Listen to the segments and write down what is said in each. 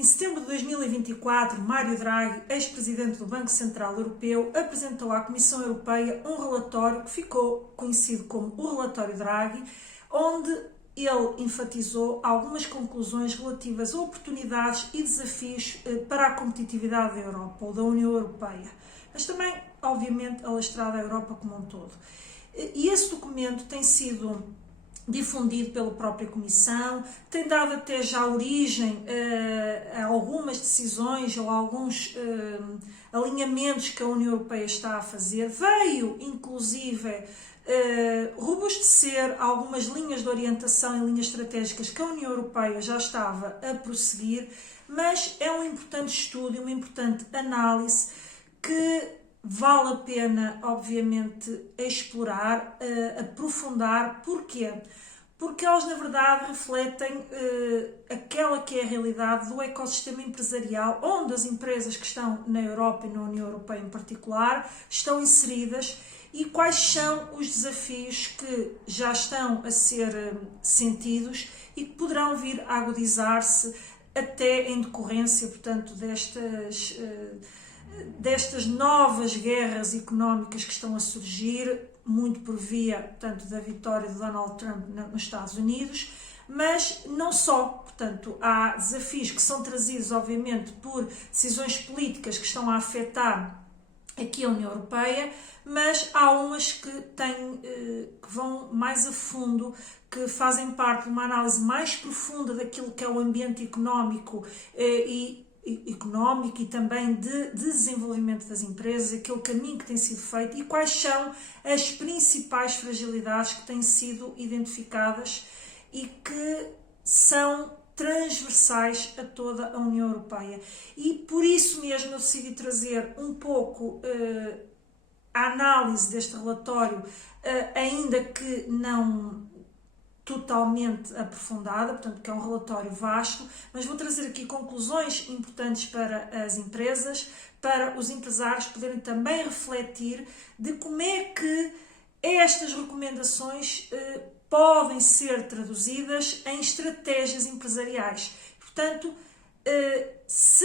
Em setembro de 2024, Mário Draghi, ex-presidente do Banco Central Europeu, apresentou à Comissão Europeia um relatório que ficou conhecido como o Relatório Draghi, onde ele enfatizou algumas conclusões relativas a oportunidades e desafios para a competitividade da Europa ou da União Europeia, mas também, obviamente, alastrada à Europa como um todo. E esse documento tem sido difundido pela própria Comissão, tem dado até já origem a algumas decisões ou a alguns alinhamentos que a União Europeia está a fazer. Veio, inclusive, robustecer algumas linhas de orientação e linhas estratégicas que a União Europeia já estava a prosseguir, mas é um importante estudo, uma importante análise que vale a pena, obviamente, explorar, aprofundar. Porquê? Porque elas, na verdade, refletem aquela que é a realidade do ecossistema empresarial, onde as empresas que estão na Europa e na União Europeia em particular estão inseridas e quais são os desafios que já estão a ser sentidos e que poderão vir a agudizar-se até em decorrência, portanto, destas novas guerras económicas que estão a surgir, muito por via, portanto, da vitória de Donald Trump nos Estados Unidos, mas não só. Portanto, há desafios que são trazidos, obviamente, por decisões políticas que estão a afetar aqui a União Europeia, mas há umas que vão mais a fundo, que fazem parte de uma análise mais profunda daquilo que é o ambiente económico e também de desenvolvimento das empresas, aquele caminho que tem sido feito e quais são as principais fragilidades que têm sido identificadas e que são transversais a toda a União Europeia. E por isso mesmo eu decidi trazer um pouco a análise deste relatório, ainda que não totalmente aprofundada, portanto, que é um relatório vasto, mas vou trazer aqui conclusões importantes para as empresas, para os empresários poderem também refletir de como é que estas recomendações podem ser traduzidas em estratégias empresariais. Portanto, se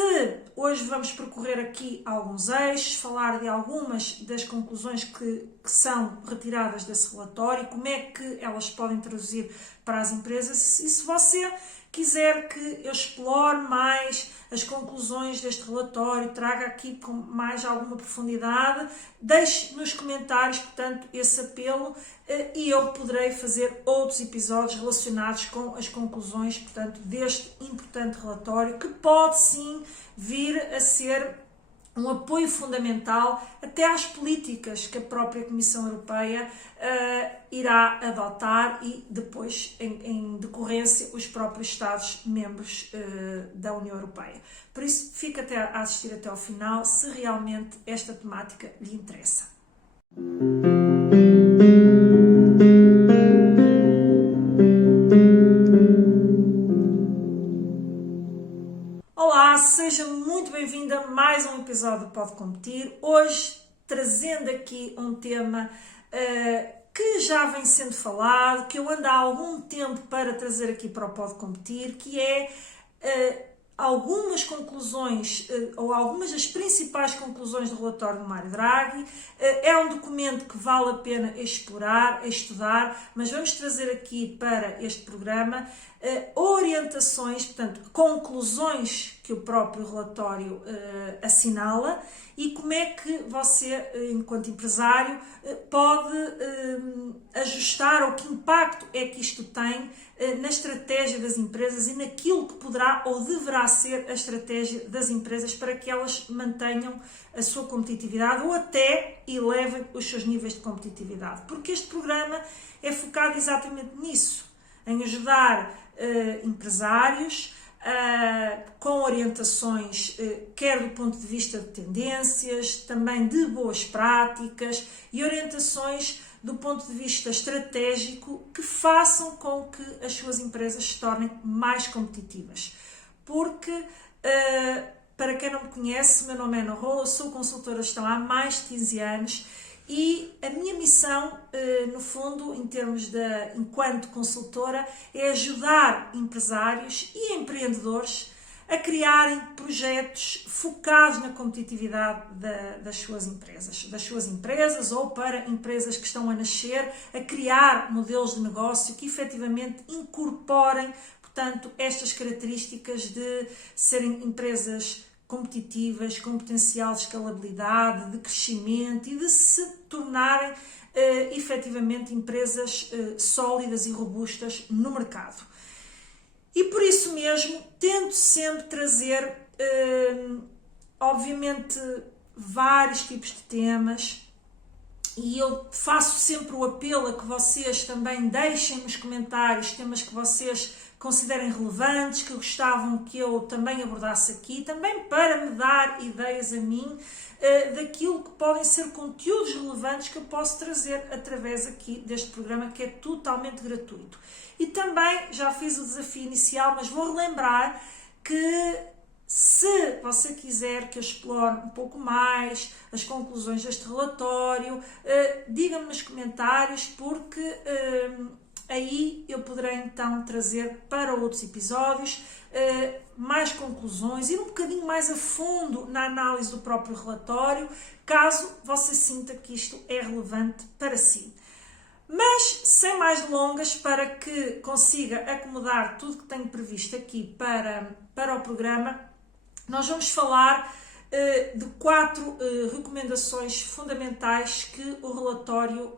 hoje vamos percorrer aqui alguns eixos, falar de algumas das conclusões que são retiradas desse relatório, como é que elas podem traduzir para as empresas, e se você quiser que eu explore mais as conclusões deste relatório, traga aqui com mais alguma profundidade, deixe nos comentários, portanto, esse apelo e eu poderei fazer outros episódios relacionados com as conclusões, portanto, deste importante relatório, que pode sim vir a ser um apoio fundamental até às políticas que a própria Comissão Europeia irá adotar e depois, em decorrência, os próprios Estados-membros da União Europeia. Por isso, fica a assistir até ao final, se realmente esta temática lhe interessa. Olá, seja muito bem-vinda a mais um episódio do Pode Competir. Hoje trazendo aqui um tema que já vem sendo falado, que eu ando há algum tempo para trazer aqui para o Pode Competir, que é algumas conclusões, ou algumas das principais conclusões do relatório do Mário Draghi. É um documento que vale a pena explorar, estudar, mas vamos trazer aqui para este programa orientações, portanto, conclusões que o próprio relatório assinala e como é que você, enquanto empresário, pode ajustar ou que impacto é que isto tem na estratégia das empresas e naquilo que poderá ou deverá ser a estratégia das empresas para que elas mantenham a sua competitividade ou até elevem os seus níveis de competitividade. Porque este programa é focado exatamente nisso, em ajudar empresários com orientações, quer do ponto de vista de tendências, também de boas práticas e orientações do ponto de vista estratégico que façam com que as suas empresas se tornem mais competitivas. Porque, para quem não me conhece, meu nome é Ana Rola, eu sou consultora de gestão há mais de 15 anos e a minha missão, no fundo, enquanto consultora, é ajudar empresários e empreendedores a criarem projetos focados na competitividade das suas empresas ou para empresas que estão a nascer, a criar modelos de negócio que efetivamente incorporem, portanto, estas características de serem empresas competitivas, com potencial de escalabilidade, de crescimento e de se tornarem efetivamente empresas sólidas e robustas no mercado. E por isso mesmo tento sempre trazer, obviamente, vários tipos de temas, e eu faço sempre o apelo a que vocês também deixem nos comentários temas que vocês considerem relevantes, que gostavam que eu também abordasse aqui, também para me dar ideias a mim daquilo que podem ser conteúdos relevantes que eu posso trazer através aqui deste programa, que é totalmente gratuito. E também já fiz o desafio inicial, mas vou relembrar que se você quiser que eu explore um pouco mais as conclusões deste relatório, diga-me nos comentários, porque aí eu poderei então trazer para outros episódios mais conclusões, ir um bocadinho mais a fundo na análise do próprio relatório, caso você sinta que isto é relevante para si. Mas, sem mais delongas, para que consiga acomodar tudo que tenho previsto aqui para o programa, nós vamos falar de 4 recomendações fundamentais que o relatório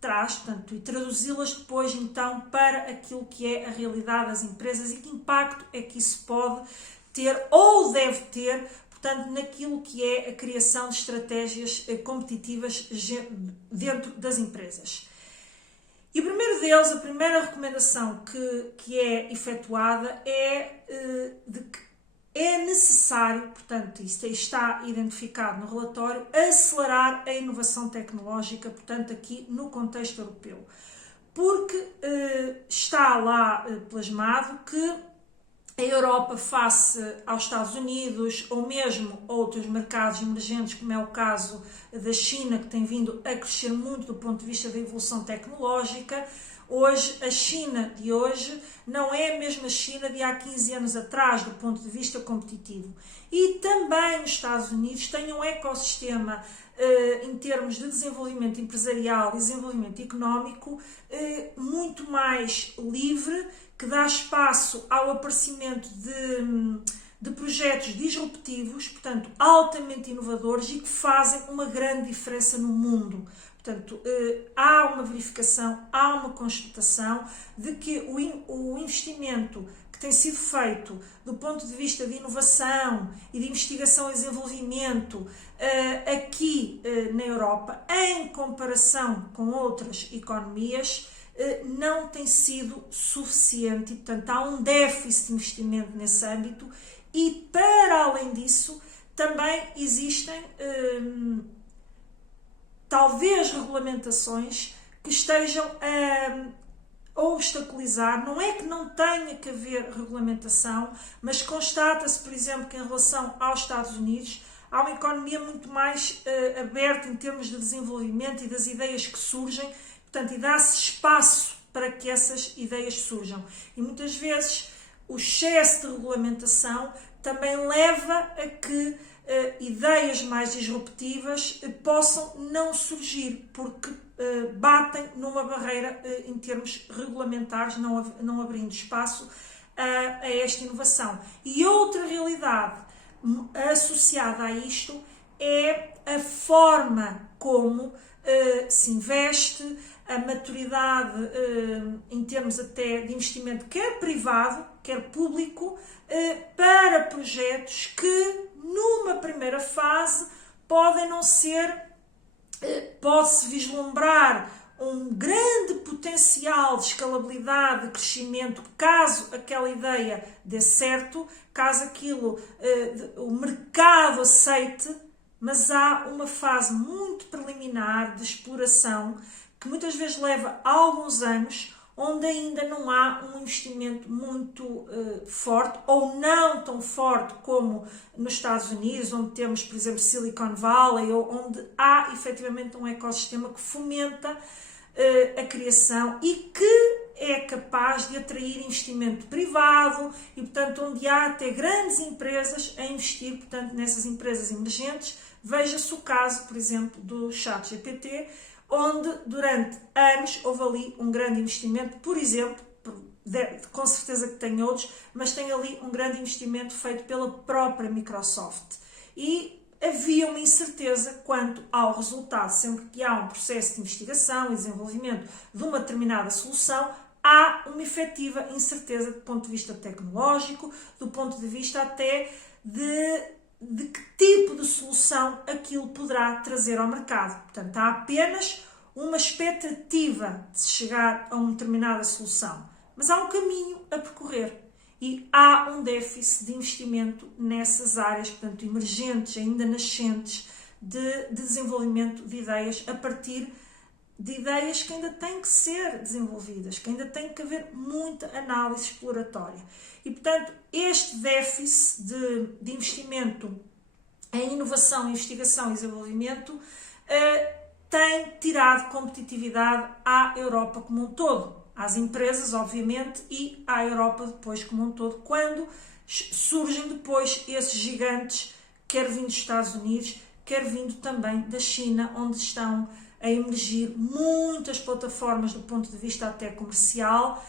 traz, portanto, e traduzi-las depois então para aquilo que é a realidade das empresas e que impacto é que isso pode ter ou deve ter, portanto, naquilo que é a criação de estratégias competitivas dentro das empresas. E o primeiro deles, a primeira recomendação que é efetuada é de que é necessário, portanto, isto está identificado no relatório, acelerar a inovação tecnológica, portanto, aqui no contexto europeu. Porque está lá plasmado que a Europa, face aos Estados Unidos ou mesmo outros mercados emergentes, como é o caso da China, que tem vindo a crescer muito do ponto de vista da evolução tecnológica, hoje, a China de hoje não é a mesma China de há 15 anos atrás, do ponto de vista competitivo. E também os Estados Unidos têm um ecossistema em termos de desenvolvimento empresarial e desenvolvimento económico muito mais livre, que dá espaço ao aparecimento de projetos disruptivos, portanto, altamente inovadores e que fazem uma grande diferença no mundo. Portanto, há uma verificação, há uma constatação de que o investimento que tem sido feito do ponto de vista de inovação e de investigação e desenvolvimento aqui na Europa, em comparação com outras economias, não tem sido suficiente e, portanto, há um déficit de investimento nesse âmbito e, para além disso, também existem talvez regulamentações que estejam a obstaculizar. Não é que não tenha que haver regulamentação, mas constata-se, por exemplo, que em relação aos Estados Unidos há uma economia muito mais aberta em termos de desenvolvimento e das ideias que surgem, portanto, e dá-se espaço para que essas ideias surjam. E muitas vezes o excesso de regulamentação também leva a que ideias mais disruptivas possam não surgir, porque batem numa barreira em termos regulamentares, não abrindo espaço a esta inovação. E outra realidade associada a isto é a forma como se investe, a maturidade em termos até de investimento, quer privado, quer público, para projetos que numa primeira fase podem não ser, pode-se vislumbrar um grande potencial de escalabilidade, de crescimento, caso aquela ideia dê certo, caso aquilo o mercado aceite, mas há uma fase muito preliminar de exploração que muitas vezes leva alguns anos, onde ainda não há um investimento muito forte, ou não tão forte como nos Estados Unidos, onde temos, por exemplo, Silicon Valley, ou onde há efetivamente um ecossistema que fomenta a criação e que é capaz de atrair investimento privado e, portanto, onde há até grandes empresas a investir, portanto, nessas empresas emergentes. Veja-se o caso, por exemplo, do ChatGPT, onde durante anos houve ali um grande investimento, por exemplo, com certeza que tem outros, mas tem ali um grande investimento feito pela própria Microsoft. E havia uma incerteza quanto ao resultado. Sempre que há um processo de investigação e desenvolvimento de uma determinada solução, há uma efetiva incerteza do ponto de vista tecnológico, do ponto de vista até de que tipo de solução aquilo poderá trazer ao mercado. Portanto, há apenas uma expectativa de se chegar a uma determinada solução, mas há um caminho a percorrer. E há um déficit de investimento nessas áreas, portanto, emergentes, ainda nascentes, de desenvolvimento de ideias a partir de ideias que ainda têm que ser desenvolvidas, que ainda tem que haver muita análise exploratória. E, portanto, este déficit de investimento em inovação, investigação e desenvolvimento tem tirado competitividade à Europa como um todo. Às empresas, obviamente, e à Europa depois como um todo, quando surgem depois esses gigantes, quer vindo dos Estados Unidos, quer vindo também da China, onde estão a emergir muitas plataformas do ponto de vista até comercial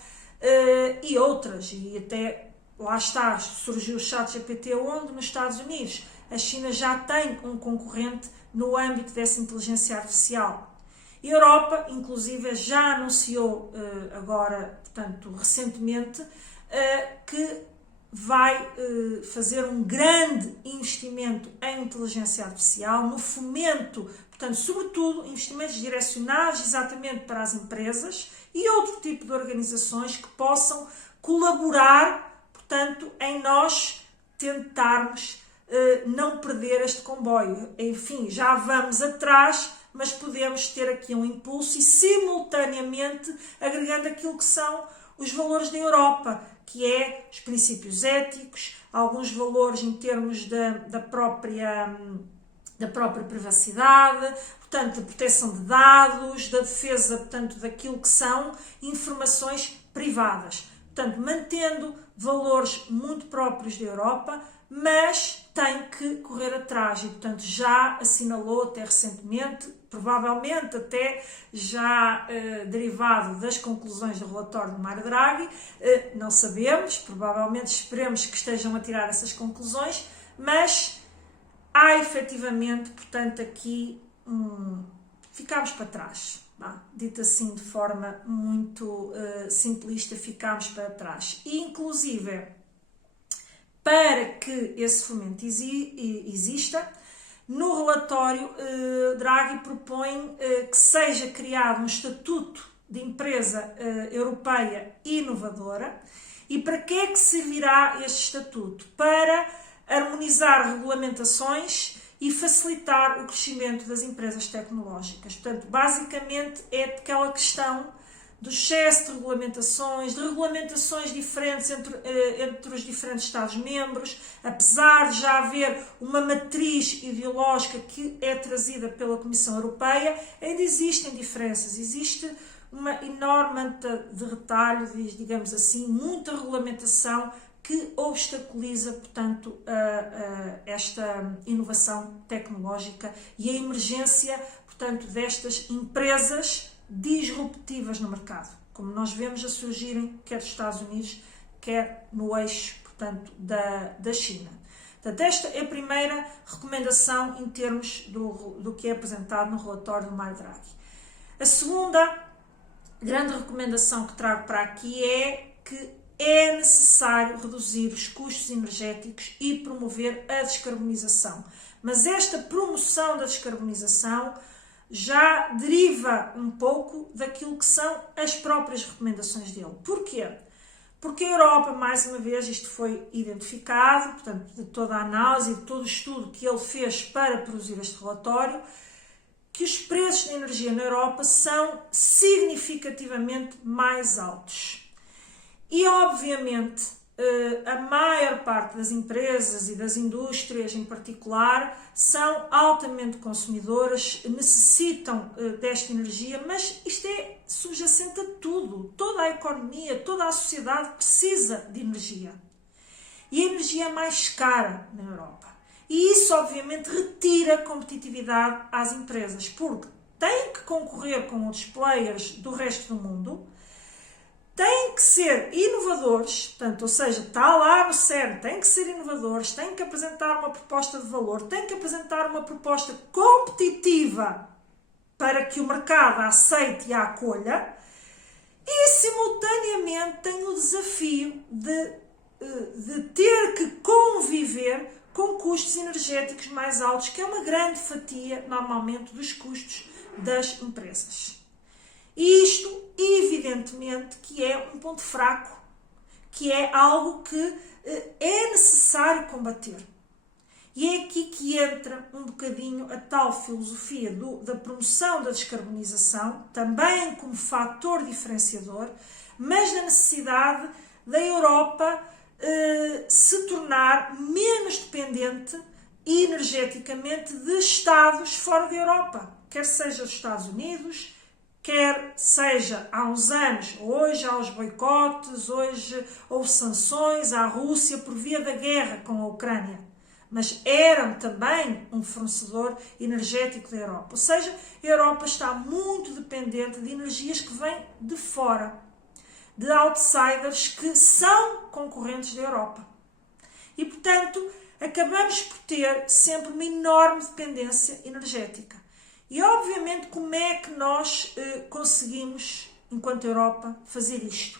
e outras, e até lá está, surgiu o ChatGPT onde? Nos Estados Unidos. A China já tem um concorrente no âmbito dessa inteligência artificial. A Europa, inclusive, já anunciou agora, portanto, recentemente, que vai fazer um grande investimento em inteligência artificial, no fomento, portanto, sobretudo, investimentos direcionados exatamente para as empresas e outro tipo de organizações que possam colaborar, portanto, em nós tentarmos não perder este comboio. Enfim, já vamos atrás, mas podemos ter aqui um impulso e, simultaneamente, agregando aquilo que são os valores da Europa, que é os princípios éticos, alguns valores em termos da própria privacidade, portanto, da proteção de dados, da defesa, portanto, daquilo que são informações privadas. Portanto, mantendo valores muito próprios da Europa, mas tem que correr atrás e, portanto, já assinalou até recentemente, provavelmente até já derivado das conclusões do relatório do Mário Draghi, não sabemos, provavelmente esperemos que estejam a tirar essas conclusões, mas há efetivamente, portanto, aqui ficámos para trás. Dito assim de forma muito simplista, ficámos para trás. E, inclusive, para que esse fomento exista, no relatório, Draghi propõe que seja criado um estatuto de empresa europeia inovadora. E para que é que servirá este estatuto? Para harmonizar regulamentações e facilitar o crescimento das empresas tecnológicas. Portanto, basicamente é aquela questão do excesso de regulamentações diferentes entre os diferentes Estados-membros, apesar de já haver uma matriz ideológica que é trazida pela Comissão Europeia, ainda existem diferenças, existe uma enorme de retalho, digamos assim, muita regulamentação que obstaculiza, portanto, esta inovação tecnológica e a emergência, portanto, destas empresas disruptivas no mercado, como nós vemos a surgirem quer dos Estados Unidos, quer no eixo, portanto, da China. Portanto, esta é a primeira recomendação em termos do que é apresentado no relatório do Mário Draghi. A segunda grande recomendação que trago para aqui é que é necessário reduzir os custos energéticos e promover a descarbonização. Mas esta promoção da descarbonização já deriva um pouco daquilo que são as próprias recomendações dele. Porquê? Porque a Europa, mais uma vez, isto foi identificado, portanto, de toda a análise e de todo o estudo que ele fez para produzir este relatório, que os preços de energia na Europa são significativamente mais altos. E, obviamente, a maior parte das empresas e das indústrias em particular são altamente consumidoras, necessitam desta energia, mas isto é subjacente a tudo. Toda a economia, toda a sociedade precisa de energia. E a energia é mais cara na Europa. E isso, obviamente, retira competitividade às empresas, porque têm que concorrer com outros players do resto do mundo, têm que ser inovadores, portanto, ou seja, está lá no cerne, têm que ser inovadores, têm que apresentar uma proposta de valor, têm que apresentar uma proposta competitiva para que o mercado a aceite e a acolha, e simultaneamente têm o desafio de ter que conviver com custos energéticos mais altos, que é uma grande fatia, normalmente, dos custos das empresas. E isto, evidentemente, que é um ponto fraco, que é algo que é necessário combater. E é aqui que entra um bocadinho a tal filosofia da promoção da descarbonização, também como fator diferenciador, mas na necessidade da Europa se tornar menos dependente energeticamente de Estados fora da Europa, quer seja os Estados Unidos, quer seja há uns anos, hoje há os boicotes, hoje houve sanções à Rússia por via da guerra com a Ucrânia, mas eram também um fornecedor energético da Europa. Ou seja, a Europa está muito dependente de energias que vêm de fora, de outsiders que são concorrentes da Europa. E, portanto, acabamos por ter sempre uma enorme dependência energética. E, obviamente, como é que nós conseguimos, enquanto Europa, fazer isto?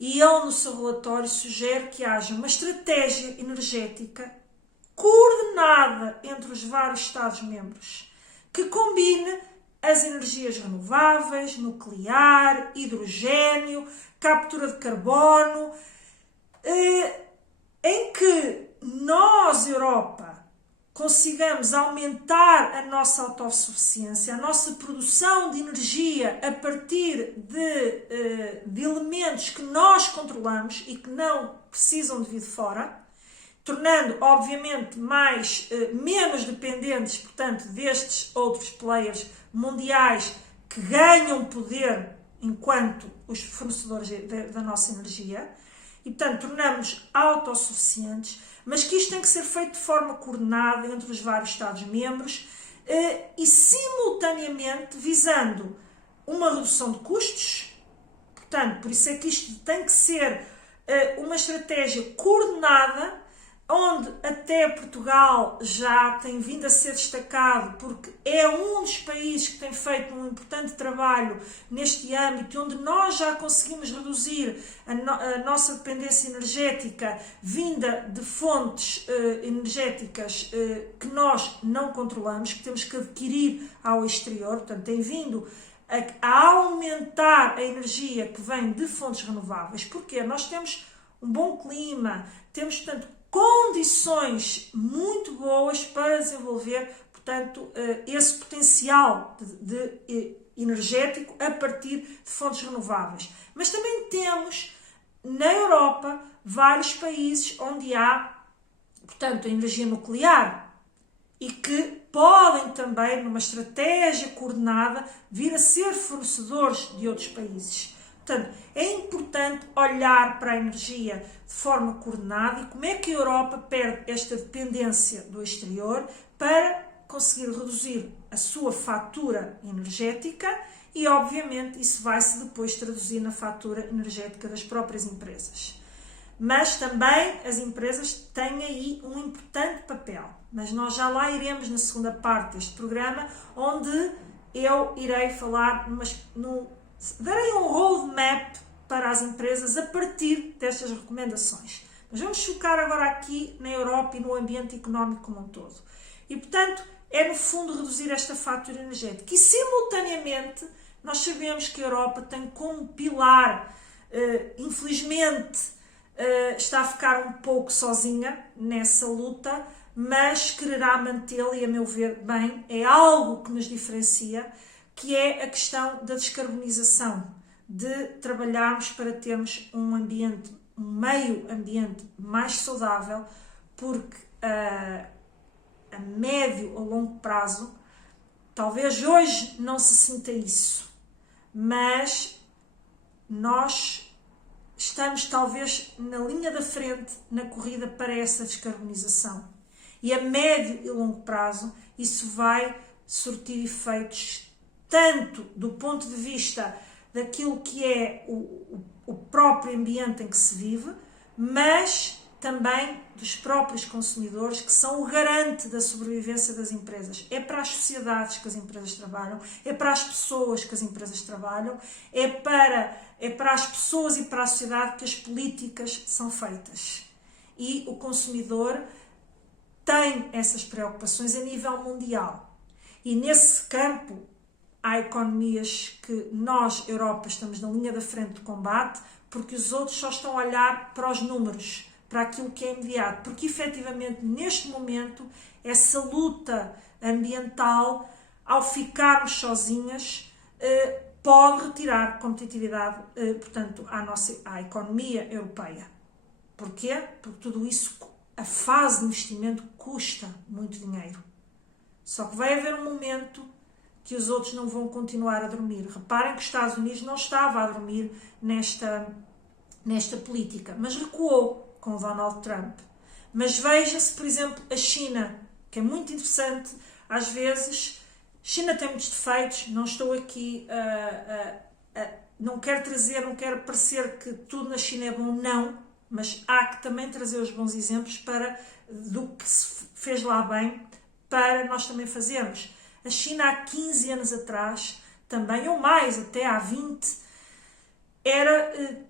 E ele, no seu relatório, sugere que haja uma estratégia energética coordenada entre os vários Estados-membros, que combine as energias renováveis, nuclear, hidrogênio, captura de carbono, em que nós, Europa, consigamos aumentar a nossa autossuficiência, a nossa produção de energia a partir de elementos que nós controlamos e que não precisam de vir de fora, tornando, obviamente, menos dependentes, portanto, destes outros players mundiais que ganham poder enquanto os fornecedores da nossa energia, e, portanto, tornamos-nos autossuficientes, mas que isto tem que ser feito de forma coordenada entre os vários Estados-membros e, simultaneamente, visando uma redução de custos. Portanto, por isso é que isto tem que ser uma estratégia coordenada, onde até Portugal já tem vindo a ser destacado, porque é um dos países que tem feito um importante trabalho neste âmbito, onde nós já conseguimos reduzir a nossa dependência energética vinda de fontes energéticas que nós não controlamos, que temos que adquirir ao exterior, portanto tem vindo a aumentar a energia que vem de fontes renováveis, porque nós temos um bom clima, temos, portanto, condições muito boas para desenvolver, portanto, esse potencial energético a partir de fontes renováveis. Mas também temos, na Europa, vários países onde há, portanto, a energia nuclear e que podem também, numa estratégia coordenada, vir a ser fornecedores de outros países. Portanto, é importante olhar para a energia de forma coordenada e como é que a Europa perde esta dependência do exterior para conseguir reduzir a sua fatura energética e, obviamente, isso vai-se depois traduzir na fatura energética das próprias empresas. Mas também as empresas têm aí um importante papel. Mas nós já lá iremos na segunda parte deste programa, onde eu irei falar darei um roadmap para as empresas a partir destas recomendações. Mas vamos focar agora aqui na Europa e no ambiente económico como um todo. E, portanto, é no fundo reduzir esta fatura energética. E, simultaneamente, nós sabemos que a Europa tem como pilar, infelizmente, está a ficar um pouco sozinha nessa luta, mas quererá mantê-la e, a meu ver, bem, é algo que nos diferencia, que é a questão da descarbonização, de trabalharmos para termos um ambiente um meio ambiente mais saudável, porque a médio ou longo prazo, talvez hoje não se sinta isso, mas nós estamos talvez na linha da frente na corrida para essa descarbonização. E a médio e longo prazo isso vai surtir efeitos tanto do ponto de vista daquilo que é o próprio ambiente em que se vive, mas também dos próprios consumidores, que são o garante da sobrevivência das empresas. É para as sociedades que as empresas trabalham, é para as pessoas que as empresas trabalham, é para as pessoas e para a sociedade que as políticas são feitas. E o consumidor tem essas preocupações a nível mundial. E nesse campo há economias que nós, Europa, estamos na linha da frente do combate, porque os outros só estão a olhar para os números, para aquilo que é imediato, porque efetivamente neste momento essa luta ambiental, ao ficarmos sozinhas, pode retirar competitividade, portanto, à economia europeia. Porquê? Porque tudo isso, a fase de investimento custa muito dinheiro. Só que vai haver um momento que os outros não vão continuar a dormir. Reparem que os Estados Unidos não estava a dormir nesta política, mas recuou com o Donald Trump. Mas veja-se, por exemplo, a China, que é muito interessante. Às vezes, China tem muitos defeitos, não estou aqui não quero parecer que tudo na China é bom, não, mas há que também trazer os bons exemplos do que se fez lá bem, para nós também fazermos. A China há 15 anos atrás, também, ou mais, até há 20,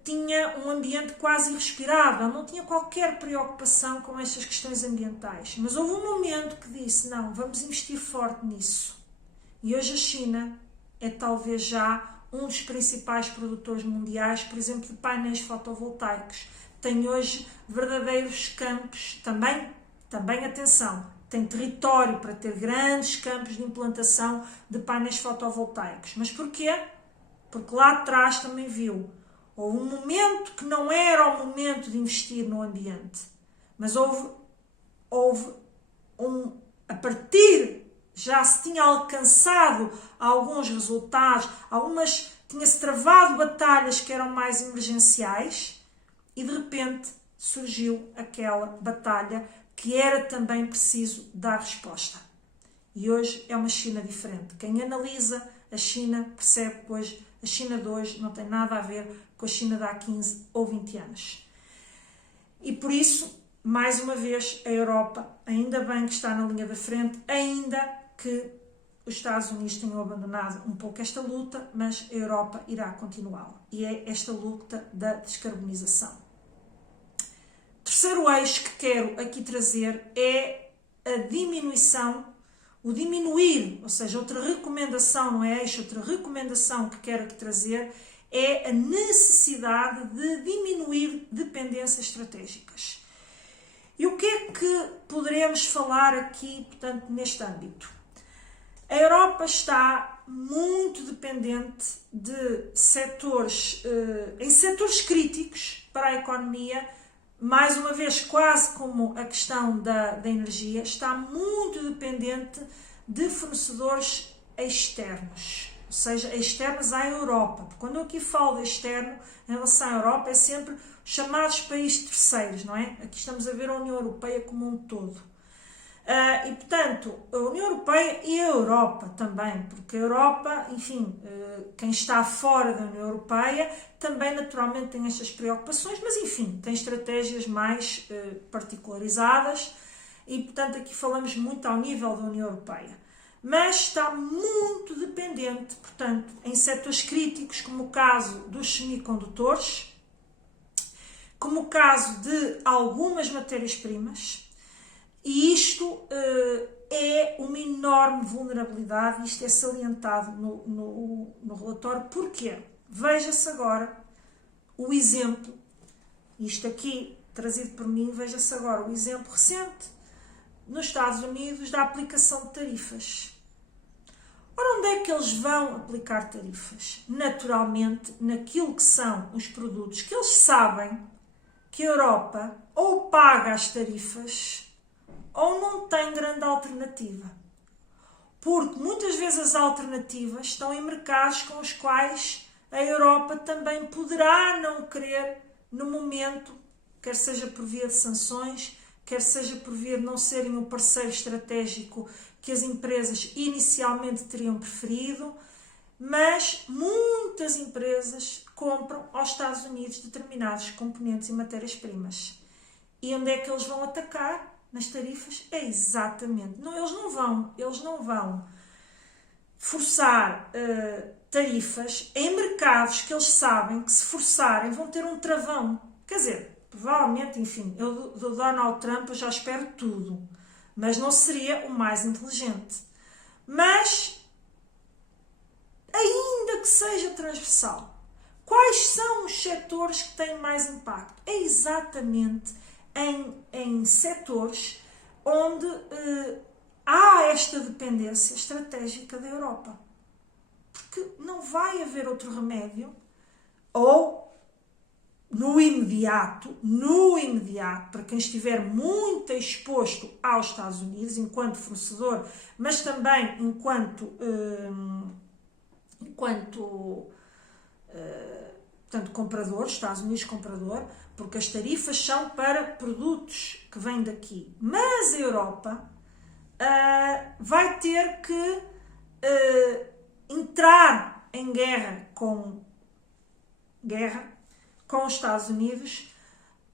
tinha um ambiente quase irrespirável, não tinha qualquer preocupação com estas questões ambientais. Mas houve um momento que disse, não, vamos investir forte nisso. E hoje a China é talvez já um dos principais produtores mundiais, por exemplo, de painéis fotovoltaicos. Tem hoje verdadeiros campos, também atenção, tem território para ter grandes campos de implantação de painéis fotovoltaicos. Mas porquê? Porque lá atrás também viu, houve um momento que não era o momento de investir no ambiente, mas a partir, já se tinha alcançado alguns resultados, tinha-se travado batalhas que eram mais emergenciais e de repente surgiu aquela batalha que era também preciso dar resposta. E hoje é uma China diferente. Quem analisa a China percebe que hoje a China de hoje não tem nada a ver com a China de há 15 ou 20 anos. E por isso, mais uma vez, a Europa, ainda bem que está na linha da frente, ainda que os Estados Unidos tenham abandonado um pouco esta luta, mas a Europa irá continuá-la. E é esta luta da descarbonização. Terceiro eixo que quero aqui trazer é a diminuição, o diminuir, ou seja, outra recomendação, não é eixo, outra recomendação que quero aqui trazer é a necessidade de diminuir dependências estratégicas. E o que é que poderemos falar aqui, portanto, neste âmbito? A Europa está muito dependente de setores, em setores críticos para a economia, mais uma vez, quase como a questão da energia, está muito dependente de fornecedores externos, ou seja, externos à Europa. Porque quando eu aqui falo de externo, em relação à Europa, é sempre os chamados países terceiros, não é? Aqui estamos a ver a União Europeia como um todo. E, portanto, a União Europeia e a Europa também, porque a Europa, enfim, quem está fora da União Europeia também naturalmente tem estas preocupações, mas enfim, tem estratégias mais particularizadas e, portanto, aqui falamos muito ao nível da União Europeia. Mas está muito dependente, portanto, em setores críticos, como o caso dos semicondutores, como o caso de algumas matérias-primas. E isto é uma enorme vulnerabilidade, isto é salientado no relatório. Porquê? Veja-se agora o exemplo, isto aqui trazido por mim, veja-se agora o exemplo recente nos Estados Unidos da aplicação de tarifas. Ora, onde é que eles vão aplicar tarifas? Naturalmente, naquilo que são os produtos que eles sabem que a Europa ou paga as tarifas ou não tem grande alternativa. Porque muitas vezes as alternativas estão em mercados com os quais a Europa também poderá não querer no momento, quer seja por via de sanções, quer seja por via de não serem o parceiro estratégico que as empresas inicialmente teriam preferido, mas muitas empresas compram aos Estados Unidos determinados componentes e matérias-primas. E onde é que eles vão atacar? Nas tarifas? É exatamente. Não, eles não vão forçar tarifas em mercados que eles sabem que se forçarem vão ter um travão. Quer dizer, provavelmente, enfim, eu do Donald Trump eu já espero tudo, mas não seria o mais inteligente. Mas, ainda que seja transversal, quais são os setores que têm mais impacto? É exatamente em setores onde há esta dependência estratégica da Europa. Porque não vai haver outro remédio, ou no imediato, para quem estiver muito exposto aos Estados Unidos, enquanto fornecedor, mas também enquanto portanto, comprador, Estados Unidos comprador, porque as tarifas são para produtos que vêm daqui. Mas a Europa vai ter que entrar em guerra com os Estados Unidos.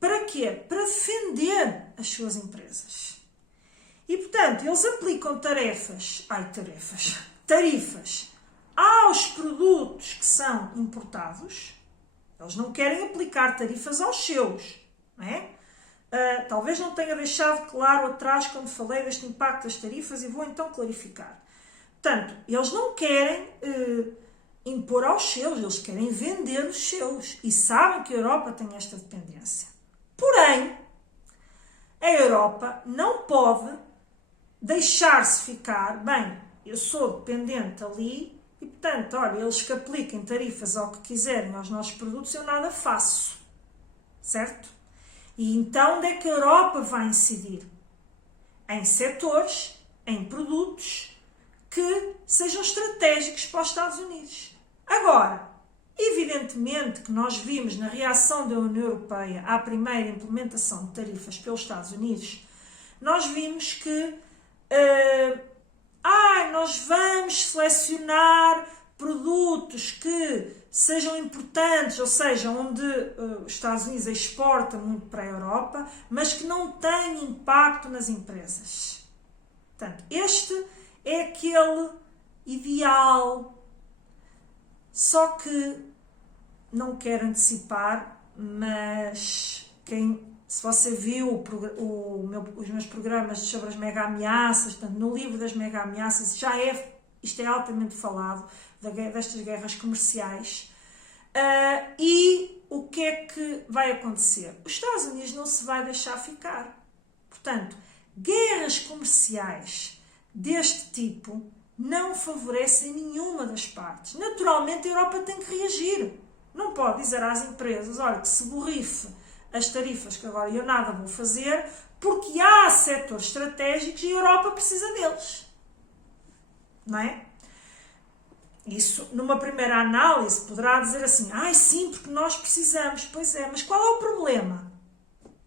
Para quê? Para defender as suas empresas. E, portanto, eles aplicam tarifas aos produtos que são importados. Eles não querem aplicar tarifas aos seus, não é? Talvez não tenha deixado claro atrás quando falei deste impacto das tarifas e vou então clarificar. Portanto, eles não querem impor aos seus, eles querem vender os seus e sabem que a Europa tem esta dependência. Porém, a Europa não pode deixar-se ficar, bem, eu sou dependente ali e, portanto, olha, eles que apliquem tarifas ao que quiserem aos nossos produtos, eu nada faço, certo? E então onde é que a Europa vai incidir? Em setores, em produtos que sejam estratégicos para os Estados Unidos. Agora, evidentemente que nós vimos na reação da União Europeia à primeira implementação de tarifas pelos Estados Unidos, nós vimos que nós vamos selecionar produtos que sejam importantes, ou seja, onde os Estados Unidos exportam muito para a Europa, mas que não têm impacto nas empresas. Portanto, este é aquele ideal, só que não quero antecipar, mas se você viu os meus programas sobre as mega ameaças, portanto, no livro das mega ameaças, isto é altamente falado, destas guerras comerciais. E o que é que vai acontecer? Os Estados Unidos não se vai deixar ficar. Portanto, guerras comerciais deste tipo não favorecem nenhuma das partes. Naturalmente, a Europa tem que reagir. Não pode dizer às empresas, olha, que se borrife as tarifas que agora eu nada vou fazer, porque há setores estratégicos e a Europa precisa deles. Não é? Isso, numa primeira análise, poderá dizer assim, sim, porque nós precisamos. Pois é, mas qual é o problema?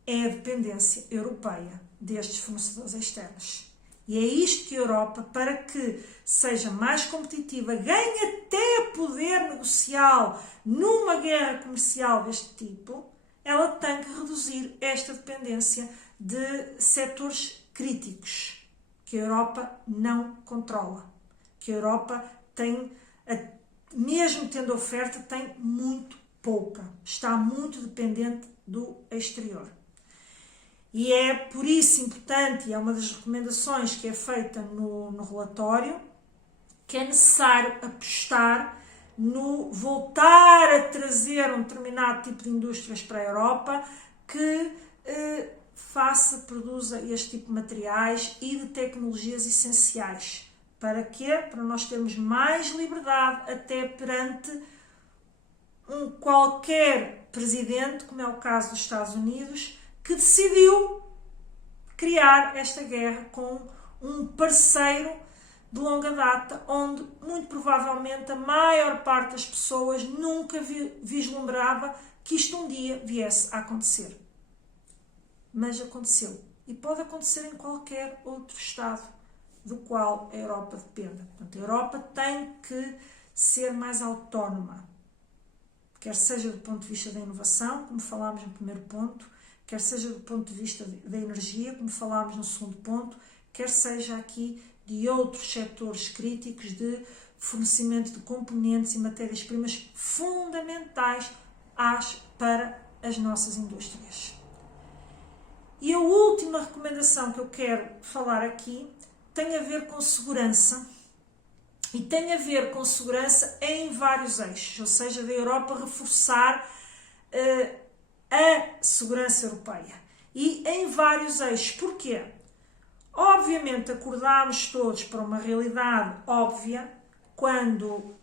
É a dependência europeia destes fornecedores externos. E é isto que a Europa, para que seja mais competitiva, ganhe até poder negocial numa guerra comercial deste tipo, ela tem que reduzir esta dependência de setores críticos que a Europa não controla. Que a Europa tem, mesmo tendo oferta, tem muito pouca. Está muito dependente do exterior. E é por isso importante, e é uma das recomendações que é feita no relatório, que é necessário apostar no voltar a trazer um determinado tipo de indústrias para a Europa que produza este tipo de materiais e de tecnologias essenciais. Para quê? Para nós termos mais liberdade até perante qualquer presidente, como é o caso dos Estados Unidos, que decidiu criar esta guerra com um parceiro de longa data, onde muito provavelmente a maior parte das pessoas nunca vislumbrava que isto um dia viesse a acontecer. Mas aconteceu. E pode acontecer em qualquer outro Estado do qual a Europa dependa. Portanto, a Europa tem que ser mais autónoma, quer seja do ponto de vista da inovação, como falámos no primeiro ponto, quer seja do ponto de vista da energia, como falámos no segundo ponto, quer seja aqui de outros setores críticos de fornecimento de componentes e matérias-primas fundamentais para as nossas indústrias. E a última recomendação que eu quero falar aqui tem a ver com segurança, e tem a ver com segurança em vários eixos, ou seja, da Europa reforçar a segurança europeia. E em vários eixos. Porquê? Obviamente acordámos todos para uma realidade óbvia quando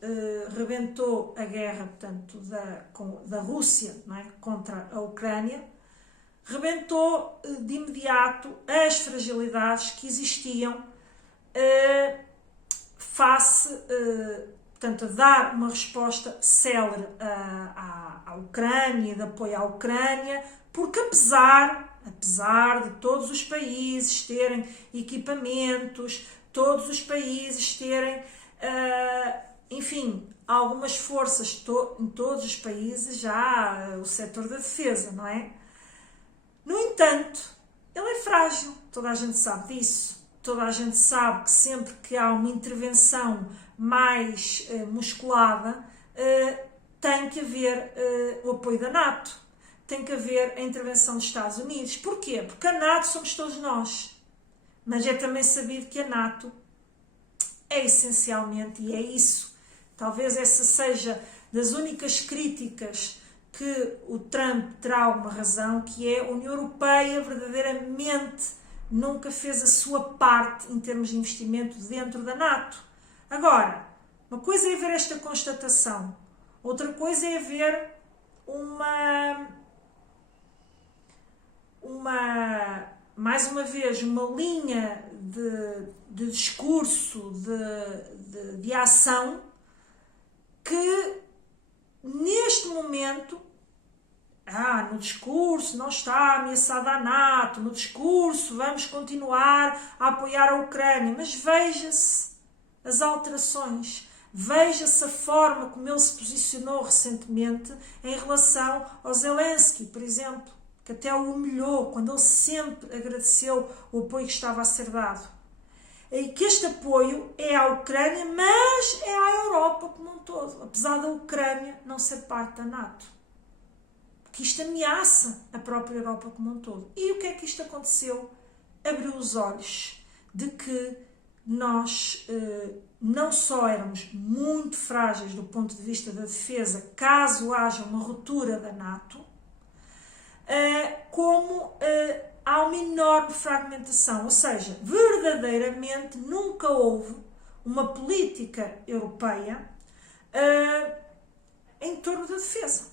rebentou a guerra, portanto, da Rússia, não é, contra a Ucrânia. Rebentou de imediato as fragilidades que existiam face, portanto, a dar uma resposta célere à Ucrânia, de apoio à Ucrânia, porque apesar de todos os países terem equipamentos, todos os países terem, enfim, algumas forças, em todos os países já há o setor da defesa, não é? No entanto, ele é frágil, toda a gente sabe disso. Toda a gente sabe que sempre que há uma intervenção mais musculada, tem que haver o apoio da NATO, tem que haver a intervenção dos Estados Unidos. Porquê? Porque a NATO somos todos nós, mas é também sabido que a NATO é essencialmente, e é isso, talvez essa seja das únicas críticas que o Trump terá uma razão, que é a União Europeia verdadeiramente nunca fez a sua parte em termos de investimento dentro da NATO. Agora, uma coisa é ver esta constatação, outra coisa é ver mais uma vez, uma linha de discurso, de ação, que neste momento, no discurso não está ameaçada a NATO, no discurso vamos continuar a apoiar a Ucrânia, mas veja-se as alterações, veja-se a forma como ele se posicionou recentemente em relação ao Zelensky, por exemplo, que até o humilhou, quando ele sempre agradeceu o apoio que estava a ser dado. E que este apoio é à Ucrânia, mas é à Europa como um todo, apesar da Ucrânia não ser parte da NATO. Que isto ameaça a própria Europa como um todo. E o que é que isto aconteceu? Abriu os olhos de que nós não só éramos muito frágeis do ponto de vista da defesa, caso haja uma ruptura da NATO, como há uma enorme fragmentação, ou seja, verdadeiramente nunca houve uma política europeia em torno da defesa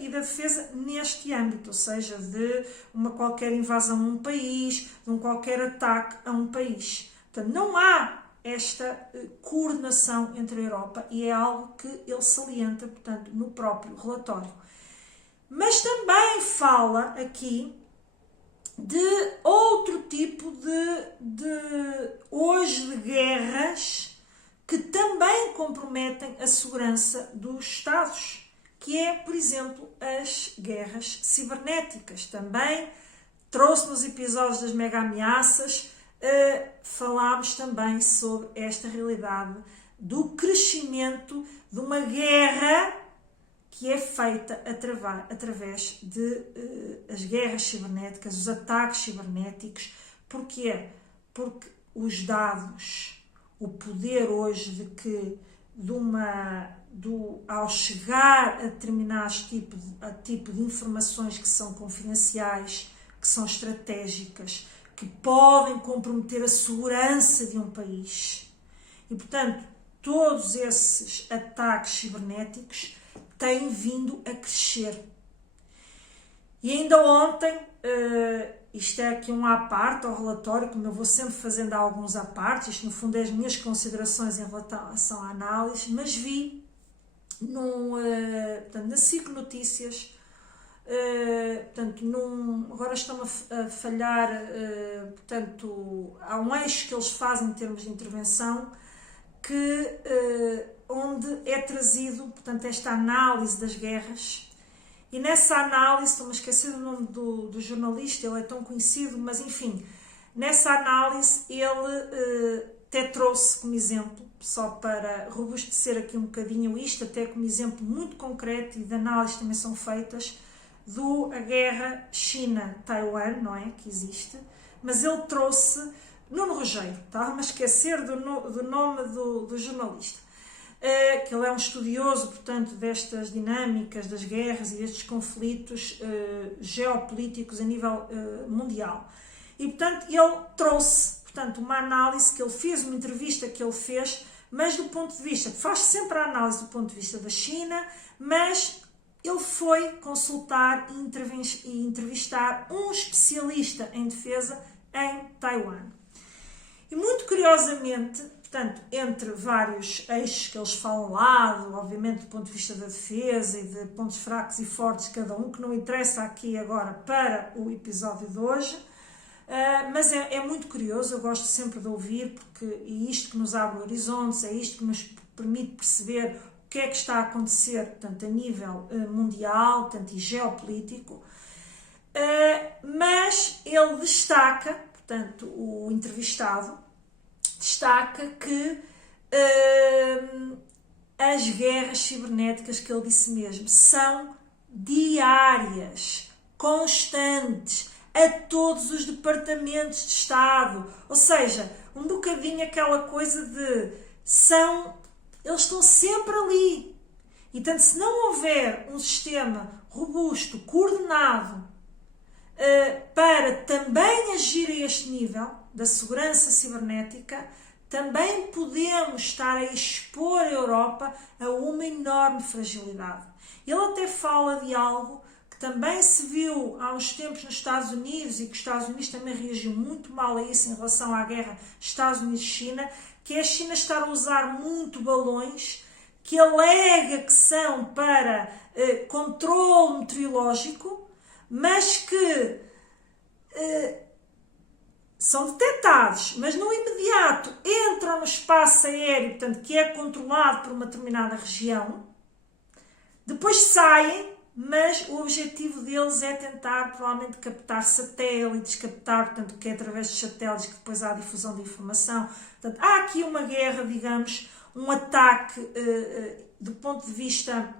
e da defesa neste âmbito, ou seja, de uma qualquer invasão a um país, de um qualquer ataque a um país. Portanto, não há esta coordenação entre a Europa e é algo que ele salienta, portanto, no próprio relatório. Mas também fala aqui de outro tipo de guerras que também comprometem a segurança dos Estados, que é, por exemplo, as guerras cibernéticas. Também trouxe nos episódios das mega ameaças, falámos também sobre esta realidade do crescimento de uma guerra que é feita através de as guerras cibernéticas, os ataques cibernéticos. Porquê? Porque os dados, o poder hoje de que ao chegar a determinados tipo de informações que são confidenciais, que são estratégicas, que podem comprometer a segurança de um país. E, portanto, todos esses ataques cibernéticos tem vindo a crescer. E ainda ontem, isto é aqui um à parte ao relatório, como eu vou sempre fazendo alguns à parte, isto no fundo é as minhas considerações em relação à análise, mas vi portanto, na SIC Notícias, portanto, agora estão a falhar, portanto, há um eixo que eles fazem em termos de intervenção, onde é trazido, portanto, esta análise das guerras. E nessa análise, estou-me a esquecer do nome do jornalista, ele é tão conhecido, mas enfim, nessa análise ele até trouxe como exemplo, só para robustecer aqui um bocadinho isto, até como exemplo muito concreto e de análise também são feitas, a guerra China-Taiwan, não é? Que existe, mas ele trouxe Nuno Rogério, estava-me a esquecer do nome do jornalista. Que ele é um estudioso, portanto, destas dinâmicas das guerras e destes conflitos geopolíticos a nível mundial. E, portanto, ele trouxe, portanto, uma análise que ele fez, uma entrevista que ele fez, mas do ponto de vista, faz sempre a análise do ponto de vista da China, mas ele foi consultar e entrevistar um especialista em defesa em Taiwan. E muito curiosamente, portanto, entre vários eixos que eles falam lá, obviamente do ponto de vista da defesa e de pontos fracos e fortes de cada um, que não interessa aqui agora para o episódio de hoje, mas é muito curioso, eu gosto sempre de ouvir, porque é isto que nos abre horizontes, é isto que nos permite perceber o que é que está a acontecer, portanto, a nível mundial, portanto, e geopolítico, mas ele destaca, portanto, o entrevistado, destaca que as guerras cibernéticas, que ele disse mesmo, são diárias, constantes, a todos os departamentos de Estado. Ou seja, um bocadinho aquela coisa de eles estão sempre ali. E, portanto, se não houver um sistema robusto, coordenado, para também agir a este nível da segurança cibernética, também podemos estar a expor a Europa a uma enorme fragilidade. Ele até fala de algo que também se viu há uns tempos nos Estados Unidos e que os Estados Unidos também reagiu muito mal a isso em relação à guerra Estados Unidos-China, que é a China estar a usar muito balões que alega que são para controle meteorológico, mas que são detectados, mas no imediato entram no espaço aéreo, portanto, que é controlado por uma determinada região, depois saem, mas o objetivo deles é tentar, provavelmente, captar satélites, portanto, que é através dos satélites que depois há a difusão de informação. Portanto, há aqui uma guerra, digamos, um ataque do ponto de vista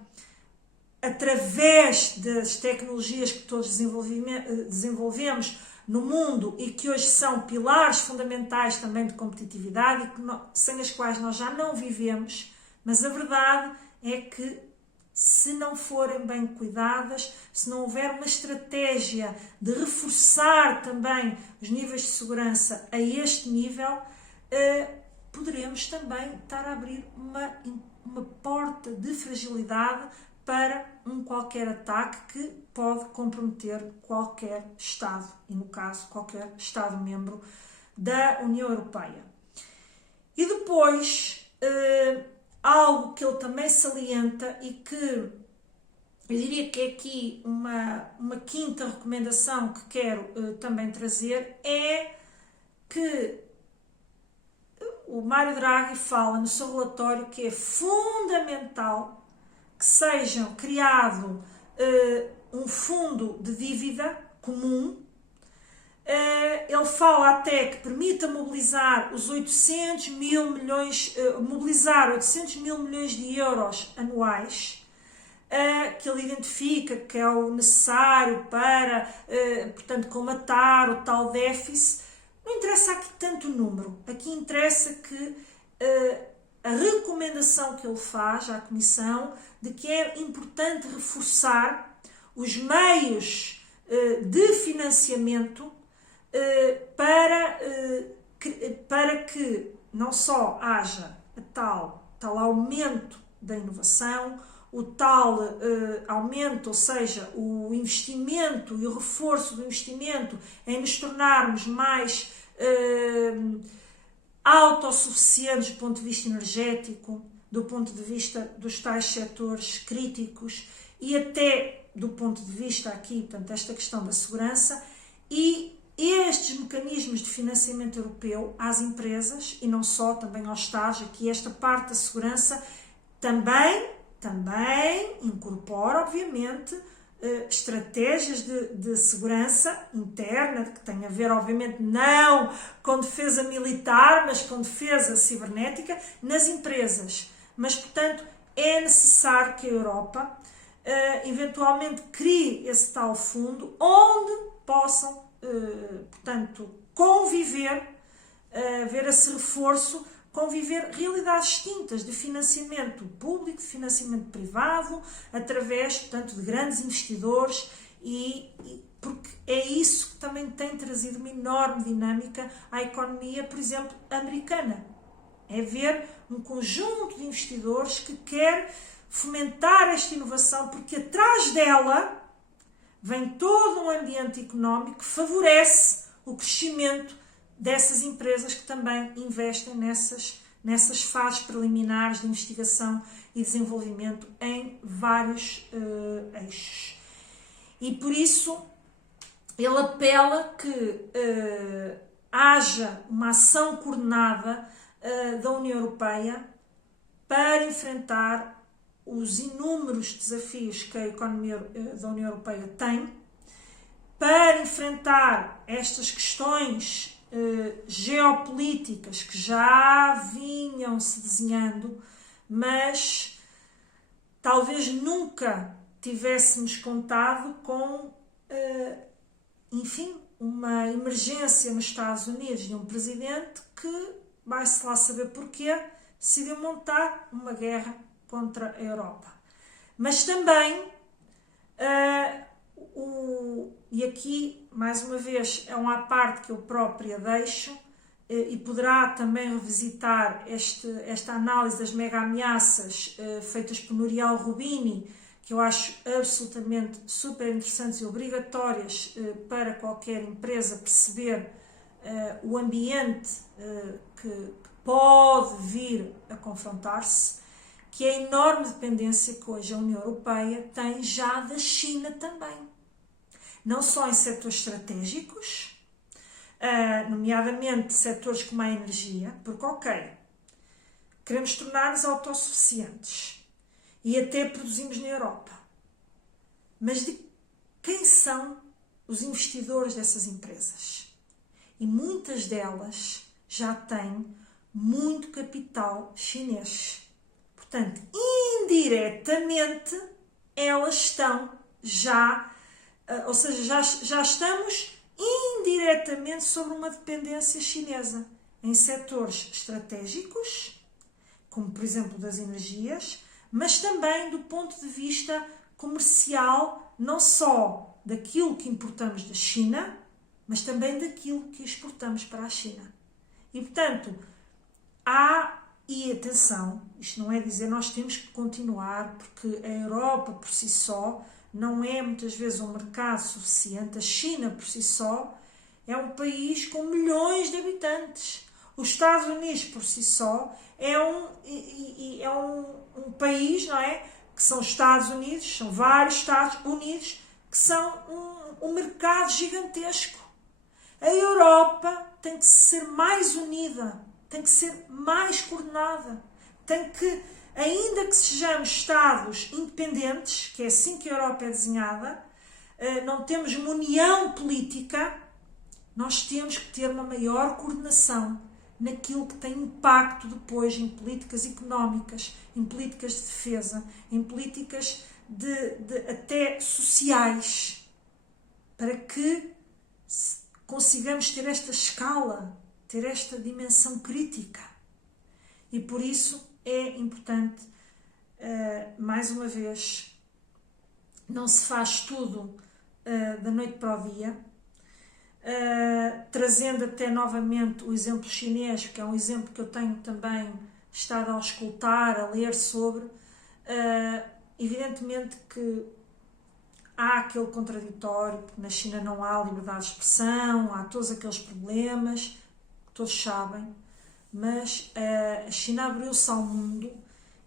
através das tecnologias que todos desenvolvemos no mundo e que hoje são pilares fundamentais também de competitividade e que sem as quais nós já não vivemos, mas a verdade é que se não forem bem cuidadas, se não houver uma estratégia de reforçar também os níveis de segurança a este nível, poderemos também estar a abrir uma porta de fragilidade para qualquer ataque que pode comprometer qualquer Estado, e no caso qualquer Estado-membro da União Europeia. E depois, algo que ele também salienta e que eu diria que é aqui uma quinta recomendação que quero também trazer, é que o Mário Draghi fala no seu relatório que é fundamental que sejam criado um fundo de dívida comum. Ele fala até que permita mobilizar os 800 mil milhões de euros anuais, que ele identifica que é o necessário para, portanto, colmatar o tal déficit. Não interessa aqui tanto o número, aqui interessa que a recomendação que ele faz à Comissão de que é importante reforçar os meios de financiamento para que não só haja tal aumento da inovação, o tal aumento, ou seja, o investimento e o reforço do investimento em nos tornarmos mais autossuficientes do ponto de vista energético, do ponto de vista dos tais setores críticos e até do ponto de vista aqui, portanto, esta questão da segurança e estes mecanismos de financiamento europeu às empresas e não só, também aos Estados, aqui esta parte da segurança também incorpora, obviamente, estratégias de segurança interna, que têm a ver, obviamente, não com defesa militar, mas com defesa cibernética nas empresas. Mas, portanto, é necessário que a Europa eventualmente crie esse tal fundo onde possam, portanto, conviver, ver esse reforço, conviver realidades distintas de financiamento público, de financiamento privado, através, portanto, de grandes investidores porque é isso que também tem trazido uma enorme dinâmica à economia, por exemplo, americana. É ver um conjunto de investidores que quer fomentar esta inovação, porque atrás dela vem todo um ambiente económico que favorece o crescimento dessas empresas que também investem nessas fases preliminares de investigação e desenvolvimento em vários eixos. E por isso ele apela que haja uma ação coordenada da União Europeia para enfrentar os inúmeros desafios que a economia da União Europeia tem, para enfrentar estas questões geopolíticas que já vinham se desenhando, mas talvez nunca tivéssemos contado com, enfim, uma emergência nos Estados Unidos de um presidente que, vai-se lá saber porquê, decidiu montar uma guerra contra a Europa. Mas também, e aqui, mais uma vez, é uma parte que eu própria deixo, e poderá também revisitar esta análise das mega-ameaças feitas por Nouriel Roubini, que eu acho absolutamente super interessantes e obrigatórias para qualquer empresa perceber o ambiente que pode vir a confrontar-se, que é a enorme dependência que hoje a União Europeia tem já da China também. Não só em setores estratégicos, nomeadamente setores como a energia, porque, ok, queremos tornar-nos autossuficientes e até produzimos na Europa. Mas de quem são os investidores dessas empresas? E muitas delas já têm muito capital chinês. Portanto, indiretamente, elas estão já, ou seja, já estamos indiretamente sobre uma dependência chinesa em setores estratégicos, como por exemplo das energias, mas também do ponto de vista comercial, não só daquilo que importamos da China, mas também daquilo que exportamos para a China. E portanto, e atenção, isto não é dizer nós temos que continuar, porque a Europa por si só não é muitas vezes um mercado suficiente, a China por si só é um país com milhões de habitantes. Os Estados Unidos por si só é um país, não é? Que são os Estados Unidos, são vários Estados Unidos que são um mercado gigantesco. A Europa tem que ser mais unida, tem que ser mais coordenada, tem que, ainda que sejamos Estados independentes, que é assim que a Europa é desenhada, não temos uma união política, nós temos que ter uma maior coordenação naquilo que tem impacto depois em políticas económicas, em políticas de defesa, em políticas até sociais, para que consigamos ter esta escala, ter esta dimensão crítica. E por isso é importante, mais uma vez, não se faz tudo da noite para o dia, trazendo até novamente o exemplo chinês, que é um exemplo que eu tenho também estado a escutar, a ler sobre, evidentemente que há aquele contraditório, porque na China não há liberdade de expressão, há todos aqueles problemas, que todos sabem, mas a China abriu-se ao mundo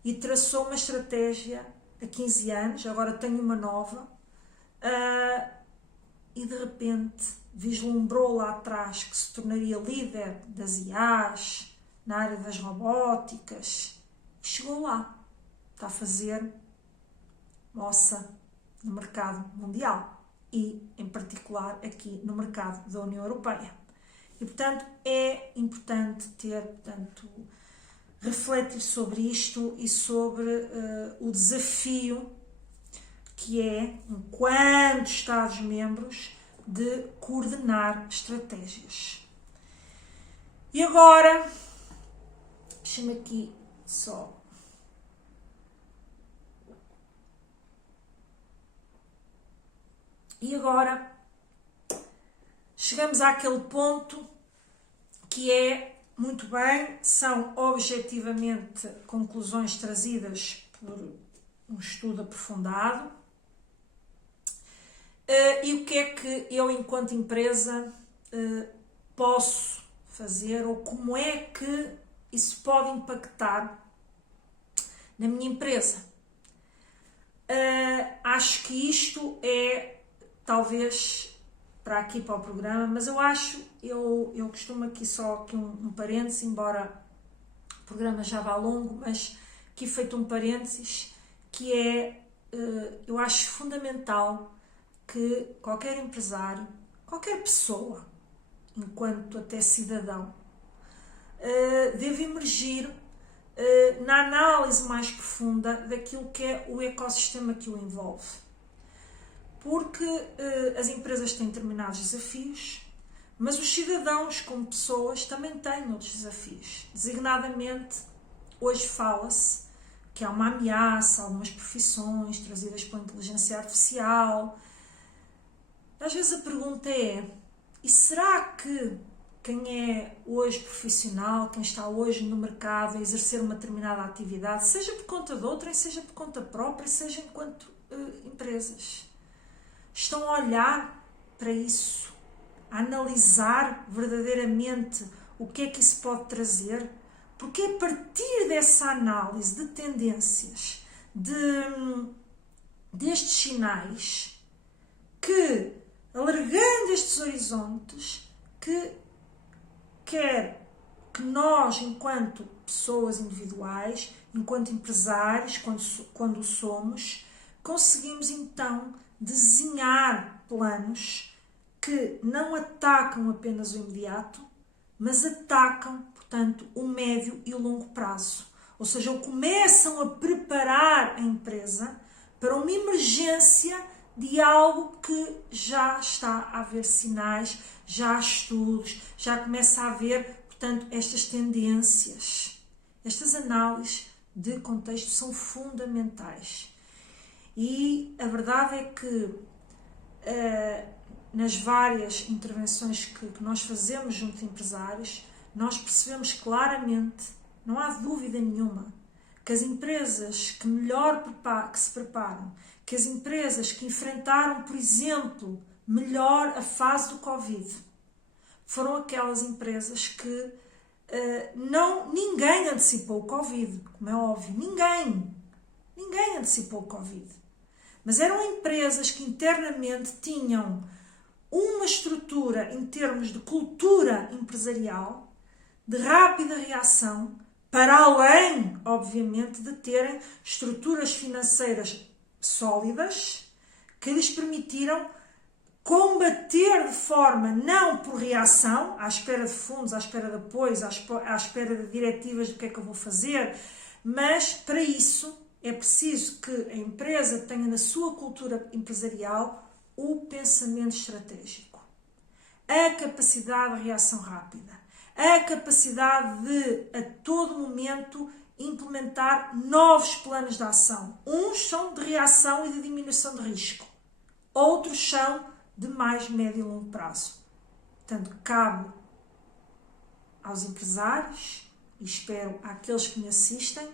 e traçou uma estratégia há 15 anos, agora tem uma nova, e de repente vislumbrou lá atrás que se tornaria líder das IAs, na área das robóticas, e chegou lá, está a fazer moça no mercado mundial e, em particular, aqui no mercado da União Europeia. E, portanto, é importante refletir sobre isto e sobre o desafio que é, enquanto Estados-membros, de coordenar estratégias. E agora, deixa-me aqui só. E agora chegamos àquele ponto que é, muito bem, são objetivamente conclusões trazidas por um estudo aprofundado. E o que é que eu, enquanto empresa, posso fazer, ou como é que isso pode impactar na minha empresa? Acho que isto é, talvez, para o programa, mas eu costumo aqui só aqui um parênteses, embora o programa já vá longo, mas aqui feito um parênteses, que é, eu acho fundamental que qualquer empresário, qualquer pessoa, enquanto até cidadão, deve emergir na análise mais profunda daquilo que é o ecossistema que o envolve. Porque as empresas têm determinados desafios, mas os cidadãos, como pessoas, também têm outros desafios. Designadamente, hoje fala-se que há uma ameaça a algumas profissões trazidas pela inteligência artificial. Às vezes a pergunta é, e será que quem é hoje profissional, quem está hoje no mercado a exercer uma determinada atividade, seja por conta de outrem, seja por conta própria, seja enquanto empresas, estão a olhar para isso, a analisar verdadeiramente o que é que isso pode trazer? Porque é a partir dessa análise de tendências, destes sinais, que, alargando estes horizontes, que quer que nós, enquanto pessoas individuais, enquanto empresários, quando o somos, conseguimos então desenhar planos que não atacam apenas o imediato, mas atacam, portanto, o médio e o longo prazo. Ou seja, começam a preparar a empresa para uma emergência de algo que já está a haver sinais, já há estudos, já começa a haver, portanto, estas tendências. Estas análises de contexto são fundamentais. E a verdade é que nas várias intervenções que nós fazemos junto de empresários, nós percebemos claramente, não há dúvida nenhuma, que as empresas que melhor que se preparam, que as empresas que enfrentaram, por exemplo, melhor a fase do Covid, foram aquelas empresas que ninguém antecipou o Covid, como é óbvio, ninguém antecipou o Covid. Mas eram empresas que internamente tinham uma estrutura em termos de cultura empresarial, de rápida reação, para além, obviamente, de terem estruturas financeiras sólidas que lhes permitiram combater de forma, não por reação, à espera de fundos, à espera de apoios, à espera de diretivas do que é que eu vou fazer, mas para isso é preciso que a empresa tenha na sua cultura empresarial o pensamento estratégico, a capacidade de reação rápida, a capacidade de, a todo momento, implementar novos planos de ação. Uns são de reação e de diminuição de risco, outros são de mais médio e longo prazo. Portanto, cabe aos empresários, e espero àqueles que me assistem,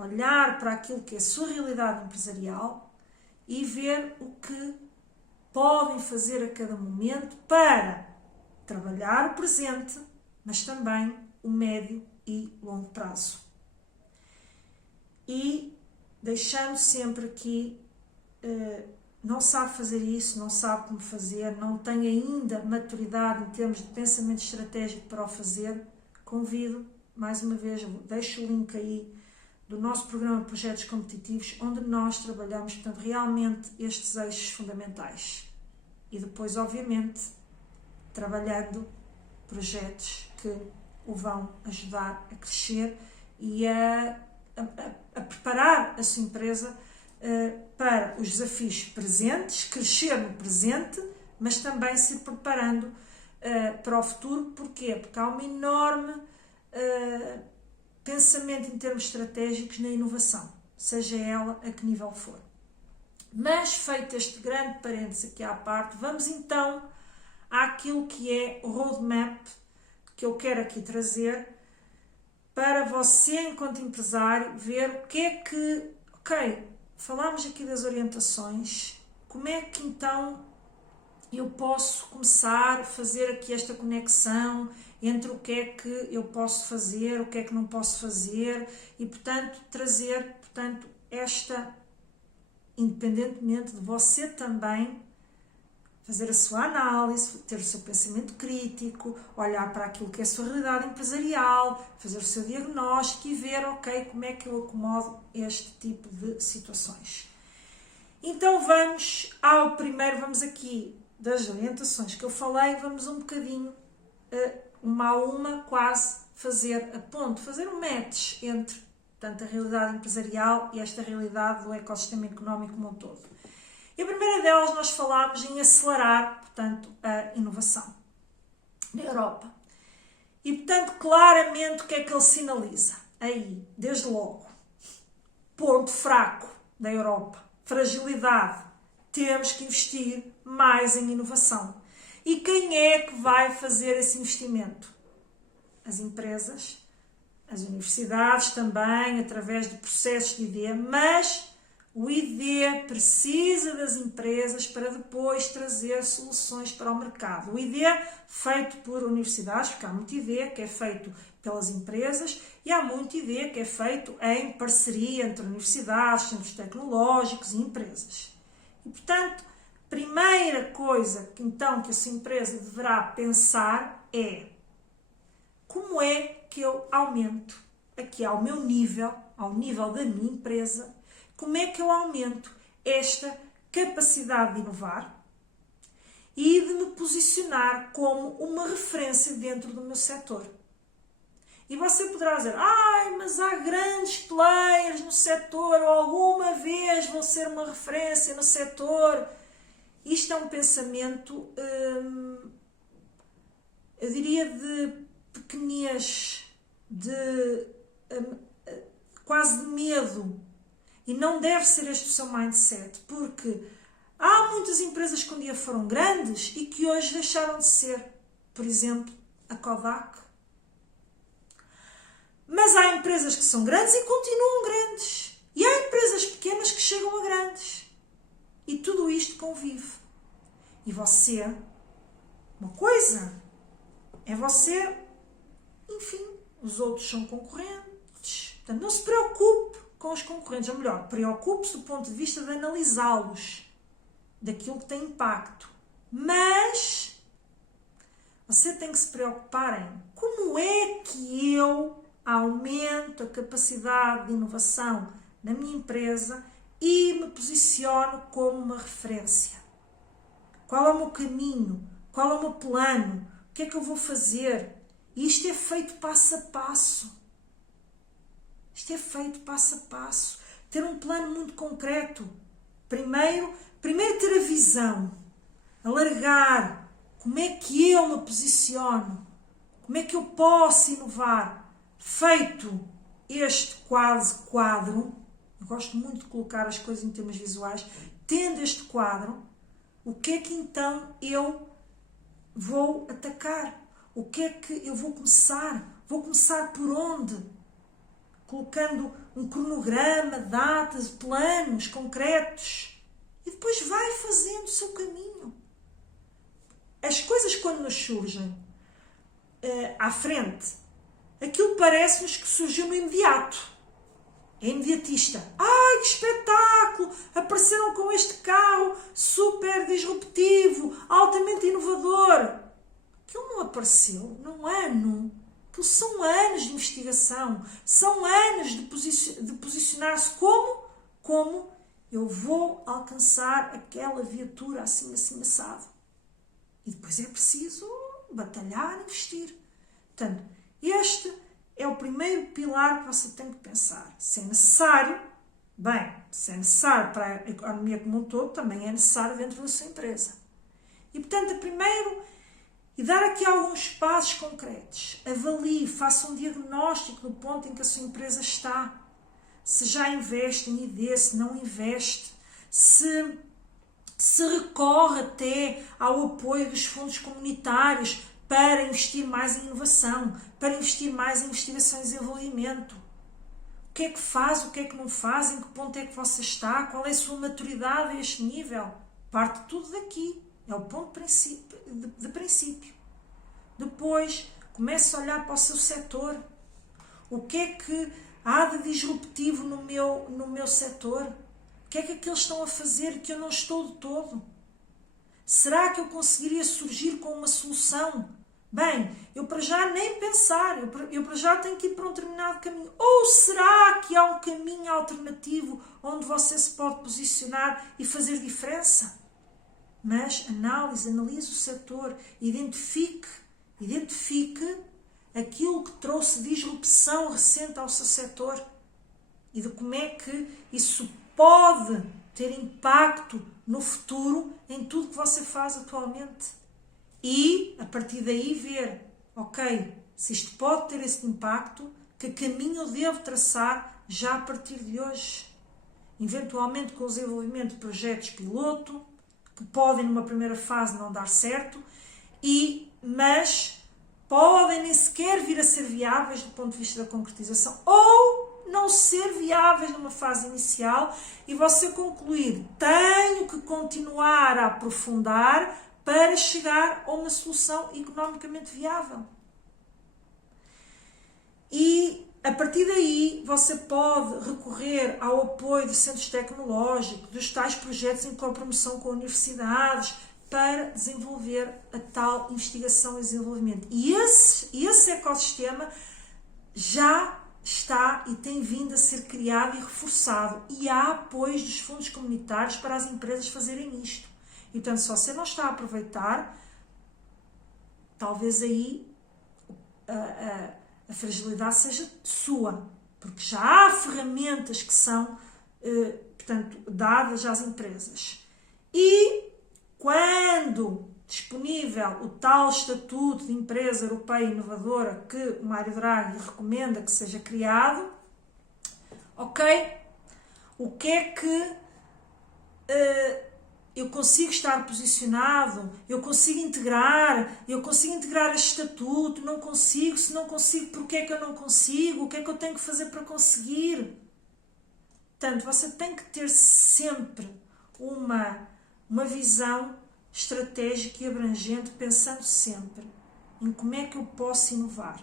olhar para aquilo que é a sua realidade empresarial e ver o que podem fazer a cada momento para trabalhar o presente, mas também o médio e longo prazo. E deixando sempre aqui, não sabe fazer isso, não sabe como fazer, não tem ainda maturidade em termos de pensamento estratégico para o fazer, convido, mais uma vez, deixo o link aí do nosso programa de Projetos Competitivos, onde nós trabalhamos, portanto, realmente estes eixos fundamentais. E depois, obviamente, trabalhando projetos que o vão ajudar a crescer e a preparar a sua empresa para os desafios presentes, crescer no presente, mas também se preparando para o futuro. Porquê? Porque há uma enorme pensamento em termos estratégicos na inovação, seja ela a que nível for. Mas, feito este grande parênteses aqui à parte, vamos então àquilo que é o roadmap que eu quero aqui trazer para você, enquanto empresário, ver o que é que... Ok, falámos aqui das orientações, como é que então eu posso começar a fazer aqui esta conexão entre o que é que eu posso fazer, o que é que não posso fazer e, portanto, trazer, portanto, esta, independentemente de você também fazer a sua análise, ter o seu pensamento crítico, olhar para aquilo que é a sua realidade empresarial, fazer o seu diagnóstico e ver, ok, como é que eu acomodo este tipo de situações. Então vamos ao primeiro, vamos aqui das orientações que eu falei, vamos um bocadinho, uma a uma, quase fazer a ponte, fazer um match entre, portanto, a realidade empresarial e esta realidade do ecossistema económico como um todo. E a primeira delas nós falámos em acelerar, portanto, a inovação na Europa. E, portanto, claramente o que é que ele sinaliza? Aí, desde logo, ponto fraco da Europa, fragilidade, temos que investir mais em inovação. E quem é que vai fazer esse investimento? As empresas, as universidades também, através de processos de ID, mas o ID precisa das empresas para depois trazer soluções para o mercado. O ID feito por universidades, porque há muito ID que é feito pelas empresas e há muito ID que é feito em parceria entre universidades, centros tecnológicos e empresas. E, portanto, primeira coisa que então que essa empresa deverá pensar é: como é que eu aumento aqui ao meu nível, ao nível da minha empresa, como é que eu aumento esta capacidade de inovar e de me posicionar como uma referência dentro do meu setor? E você poderá dizer: mas há grandes players no setor, ou alguma vez vão ser uma referência no setor. Isto é um pensamento, eu diria, de pequenez, de quase de medo. E não deve ser este o seu mindset, porque há muitas empresas que um dia foram grandes e que hoje deixaram de ser. Por exemplo, a Kodak. Mas há empresas que são grandes e continuam grandes. E há empresas pequenas que chegam a grandes. E tudo isto convive. E você, uma coisa é você, enfim, os outros são concorrentes. Portanto, não se preocupe com os concorrentes, ou melhor, preocupe-se do ponto de vista de analisá-los, daquilo que tem impacto. Mas você tem que se preocupar em como é que eu aumento a capacidade de inovação na minha empresa e me posiciono como uma referência. Qual é o meu caminho? Qual é o meu plano? O que é que eu vou fazer? E isto é feito passo a passo. Isto é feito passo a passo. Ter um plano muito concreto. Primeiro ter a visão. Alargar. Como é que eu me posiciono? Como é que eu posso inovar? Feito este quase quadro. Eu gosto muito de colocar as coisas em termos visuais. Tendo este quadro, o que é que então eu vou atacar? O que é que eu vou começar? Vou começar por onde? colocando um cronograma, datas, planos concretos e depois vai fazendo o seu caminho. As coisas quando nos surgem à frente, aquilo parece-nos que surgiu no imediato. É imediatista. Ai, que espetáculo! Apareceram com este carro super disruptivo, altamente inovador. Aquilo não apareceu num ano. Aquilo são anos de investigação. São anos de posicionar-se como eu vou alcançar aquela viatura assim, assim, assado. E depois é preciso batalhar, investir. Portanto, este é o primeiro pilar que você tem que pensar. Se é necessário, se é necessário para a economia como um todo, também é necessário dentro da sua empresa. E, portanto, primeiro, e dar aqui alguns passos concretos. Avalie, faça um diagnóstico do ponto em que a sua empresa está. Se já investe em ID, se não investe, se recorre até ao apoio dos fundos comunitários para investir mais em inovação, para investir mais em investigação e desenvolvimento. O que é que faz, o que é que não faz, em que ponto é que você está, qual é a sua maturidade a este nível? Parte tudo daqui, é o ponto de princípio. Depois, comece a olhar para o seu setor. O que é que há de disruptivo no meu setor? O que é que eles estão a fazer que eu não estou de todo? Será que eu conseguiria surgir com uma solução? Bem, eu para já nem pensar, eu para já tenho que ir para um determinado caminho. Ou será que há um caminho alternativo onde você se pode posicionar e fazer diferença? Mas analise o setor, identifique aquilo que trouxe disrupção recente ao seu setor e de como é que isso pode ter impacto no futuro em tudo que você faz atualmente. E, a partir daí, ver, ok, se isto pode ter esse impacto, que caminho eu devo traçar já a partir de hoje. Eventualmente com o desenvolvimento de projetos piloto, que podem numa primeira fase não dar certo, mas podem nem sequer vir a ser viáveis do ponto de vista da concretização, ou não ser viáveis numa fase inicial e você concluir, tenho que continuar a aprofundar para chegar a uma solução economicamente viável. E a partir daí você pode recorrer ao apoio de centros tecnológicos, dos tais projetos em copromoção com universidades, para desenvolver a tal investigação e desenvolvimento. E esse ecossistema já está e tem vindo a ser criado e reforçado. E há apoios dos fundos comunitários para as empresas fazerem isto. E, portanto, se você não está a aproveitar, talvez aí a fragilidade seja sua, porque já há ferramentas que são, portanto, dadas às empresas. E quando disponível o tal estatuto de empresa europeia inovadora que o Mário Draghi recomenda que seja criado, ok? O que é que eu consigo estar posicionado, eu consigo integrar este estatuto, não consigo, se não consigo, porquê é que eu não consigo, o que é que eu tenho que fazer para conseguir? Portanto, você tem que ter sempre uma visão estratégica e abrangente, pensando sempre em como é que eu posso inovar,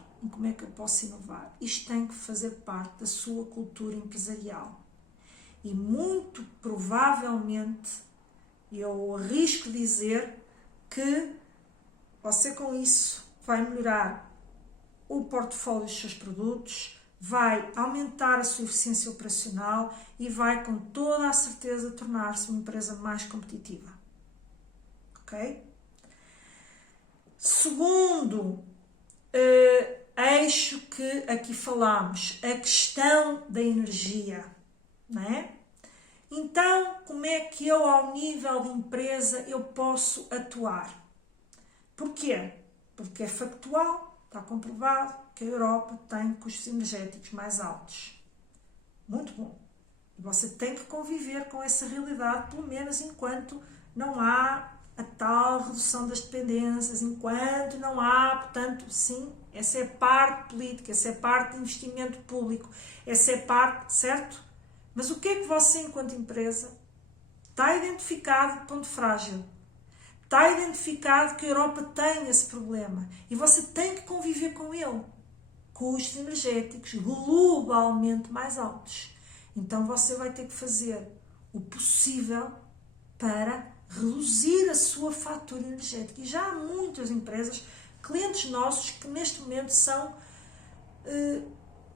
Isto tem que fazer parte da sua cultura empresarial. E muito provavelmente, eu arrisco dizer que você com isso vai melhorar o portfólio dos seus produtos, vai aumentar a sua eficiência operacional e vai com toda a certeza tornar-se uma empresa mais competitiva. Ok? Segundo eixo que aqui falámos, a questão da energia, não é? Então, como é que eu, ao nível de empresa, eu posso atuar? Porquê? Porque é factual, está comprovado que a Europa tem custos energéticos mais altos. Muito bom. E você tem que conviver com essa realidade, pelo menos enquanto não há a tal redução das dependências, enquanto não há, portanto, sim, essa é parte política, essa é parte de investimento público, essa é parte, certo? Mas o que é que você, enquanto empresa, está identificado ponto frágil? Está identificado que a Europa tem esse problema e você tem que conviver com ele. Custos energéticos globalmente mais altos. Então você vai ter que fazer o possível para reduzir a sua fatura energética. E já há muitas empresas, clientes nossos, que neste momento são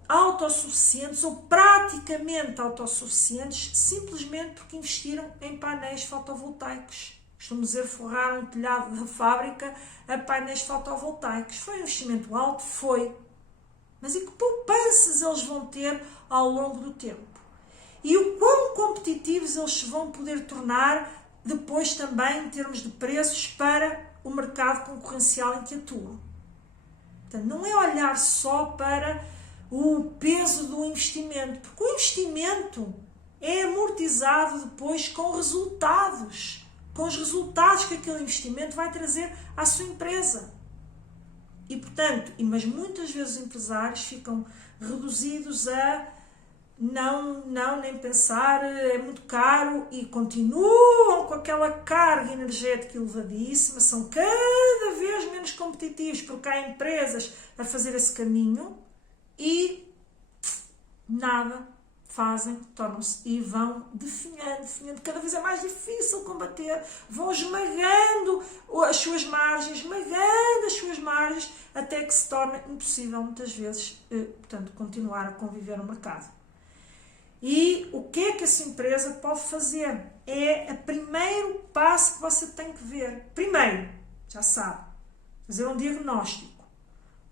autossuficientes ou praticamente autossuficientes simplesmente porque investiram em painéis fotovoltaicos. Costumo dizer, forraram um telhado da fábrica a painéis fotovoltaicos. Foi um investimento alto? Foi. Mas e que poupanças eles vão ter ao longo do tempo? E o quão competitivos eles se vão poder tornar depois também em termos de preços para o mercado concorrencial em que atuam? Portanto, não é olhar só para o peso do investimento, porque o investimento é amortizado depois com resultados, com os resultados que aquele investimento vai trazer à sua empresa. E, portanto, mas muitas vezes os empresários ficam reduzidos a não, nem pensar, é muito caro, e continuam com aquela carga energética elevadíssima, são cada vez menos competitivos, porque há empresas a fazer esse caminho e nada fazem, tornam-se e vão definhando, cada vez é mais difícil combater, vão esmagando as suas margens, até que se torna impossível muitas vezes, portanto, continuar a conviver no mercado. E o que é que essa empresa pode fazer? É o primeiro passo que você tem que ver. Primeiro, já sabe, fazer um diagnóstico.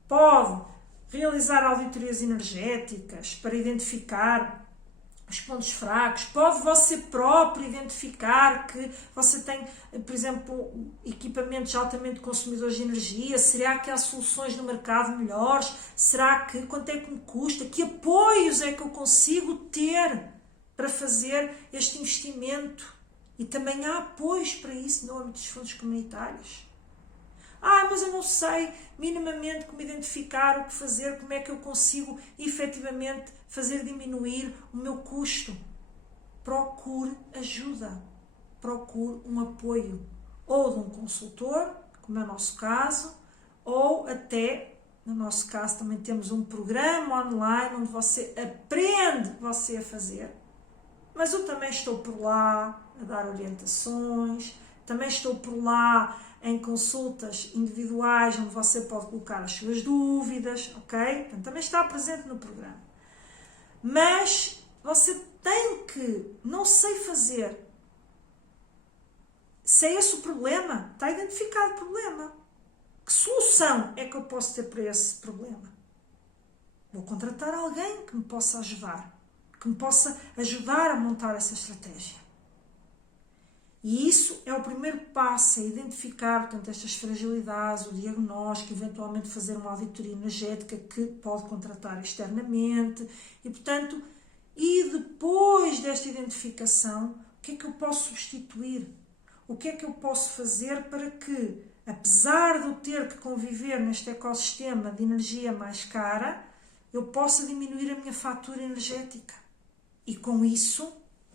Pode realizar auditorias energéticas para identificar os pontos fracos. Pode você próprio identificar que você tem, por exemplo, equipamentos altamente consumidores de energia. Será que há soluções no mercado melhores? Será que quanto é que me custa? Que apoios é que eu consigo ter para fazer este investimento? E também há apoios para isso no âmbito dos fundos comunitários. Mas eu não sei minimamente como identificar o que fazer, como é que eu consigo efetivamente fazer diminuir o meu custo. Procure ajuda, procure um apoio, ou de um consultor, como é o nosso caso, ou até, no nosso caso, também temos um programa online onde você aprende a fazer. Mas eu também estou por lá a dar orientações, também estou por lá em consultas individuais, onde você pode colocar as suas dúvidas, ok? Portanto, também está presente no programa. Mas você tem que, não sei fazer. Se é esse o problema, está identificado o problema. Que solução é que eu posso ter para esse problema? Vou contratar alguém que me possa ajudar, que me possa ajudar a montar essa estratégia. E isso é o primeiro passo, é identificar, portanto, estas fragilidades, o diagnóstico, eventualmente fazer uma auditoria energética que pode contratar externamente e, portanto, e depois desta identificação, o que é que eu posso substituir? O que é que eu posso fazer para que, apesar de eu ter que conviver neste ecossistema de energia mais cara, eu possa diminuir a minha fatura energética? E com isso,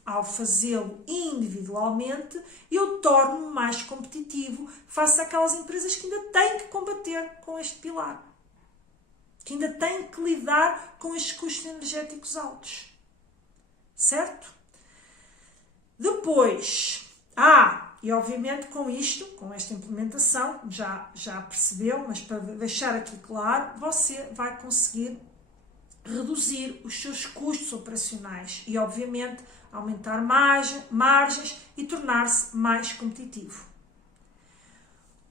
ao fazê-lo individualmente, eu torno-me mais competitivo face àquelas empresas que ainda têm que combater com este pilar, que ainda têm que lidar com estes custos energéticos altos. Certo? Depois, e obviamente com isto, com esta implementação, já percebeu, mas para deixar aqui claro, você vai conseguir reduzir os seus custos operacionais e, obviamente, aumentar margens e tornar-se mais competitivo.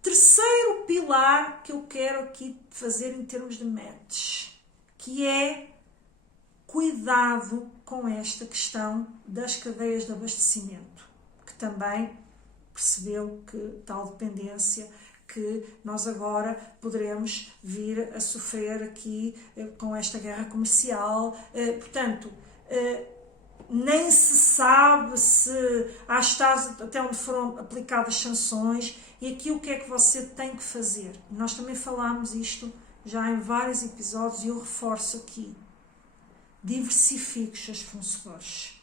Terceiro pilar que eu quero aqui fazer em termos de metas, que é cuidado com esta questão das cadeias de abastecimento, que também percebeu que tal dependência que nós agora poderemos vir a sofrer aqui com esta guerra comercial. Portanto, nem se sabe se há estados até onde foram aplicadas sanções, e aqui o que é que você tem que fazer? Nós também falámos isto já em vários episódios e eu reforço aqui. Diversifique os seus fornecedores.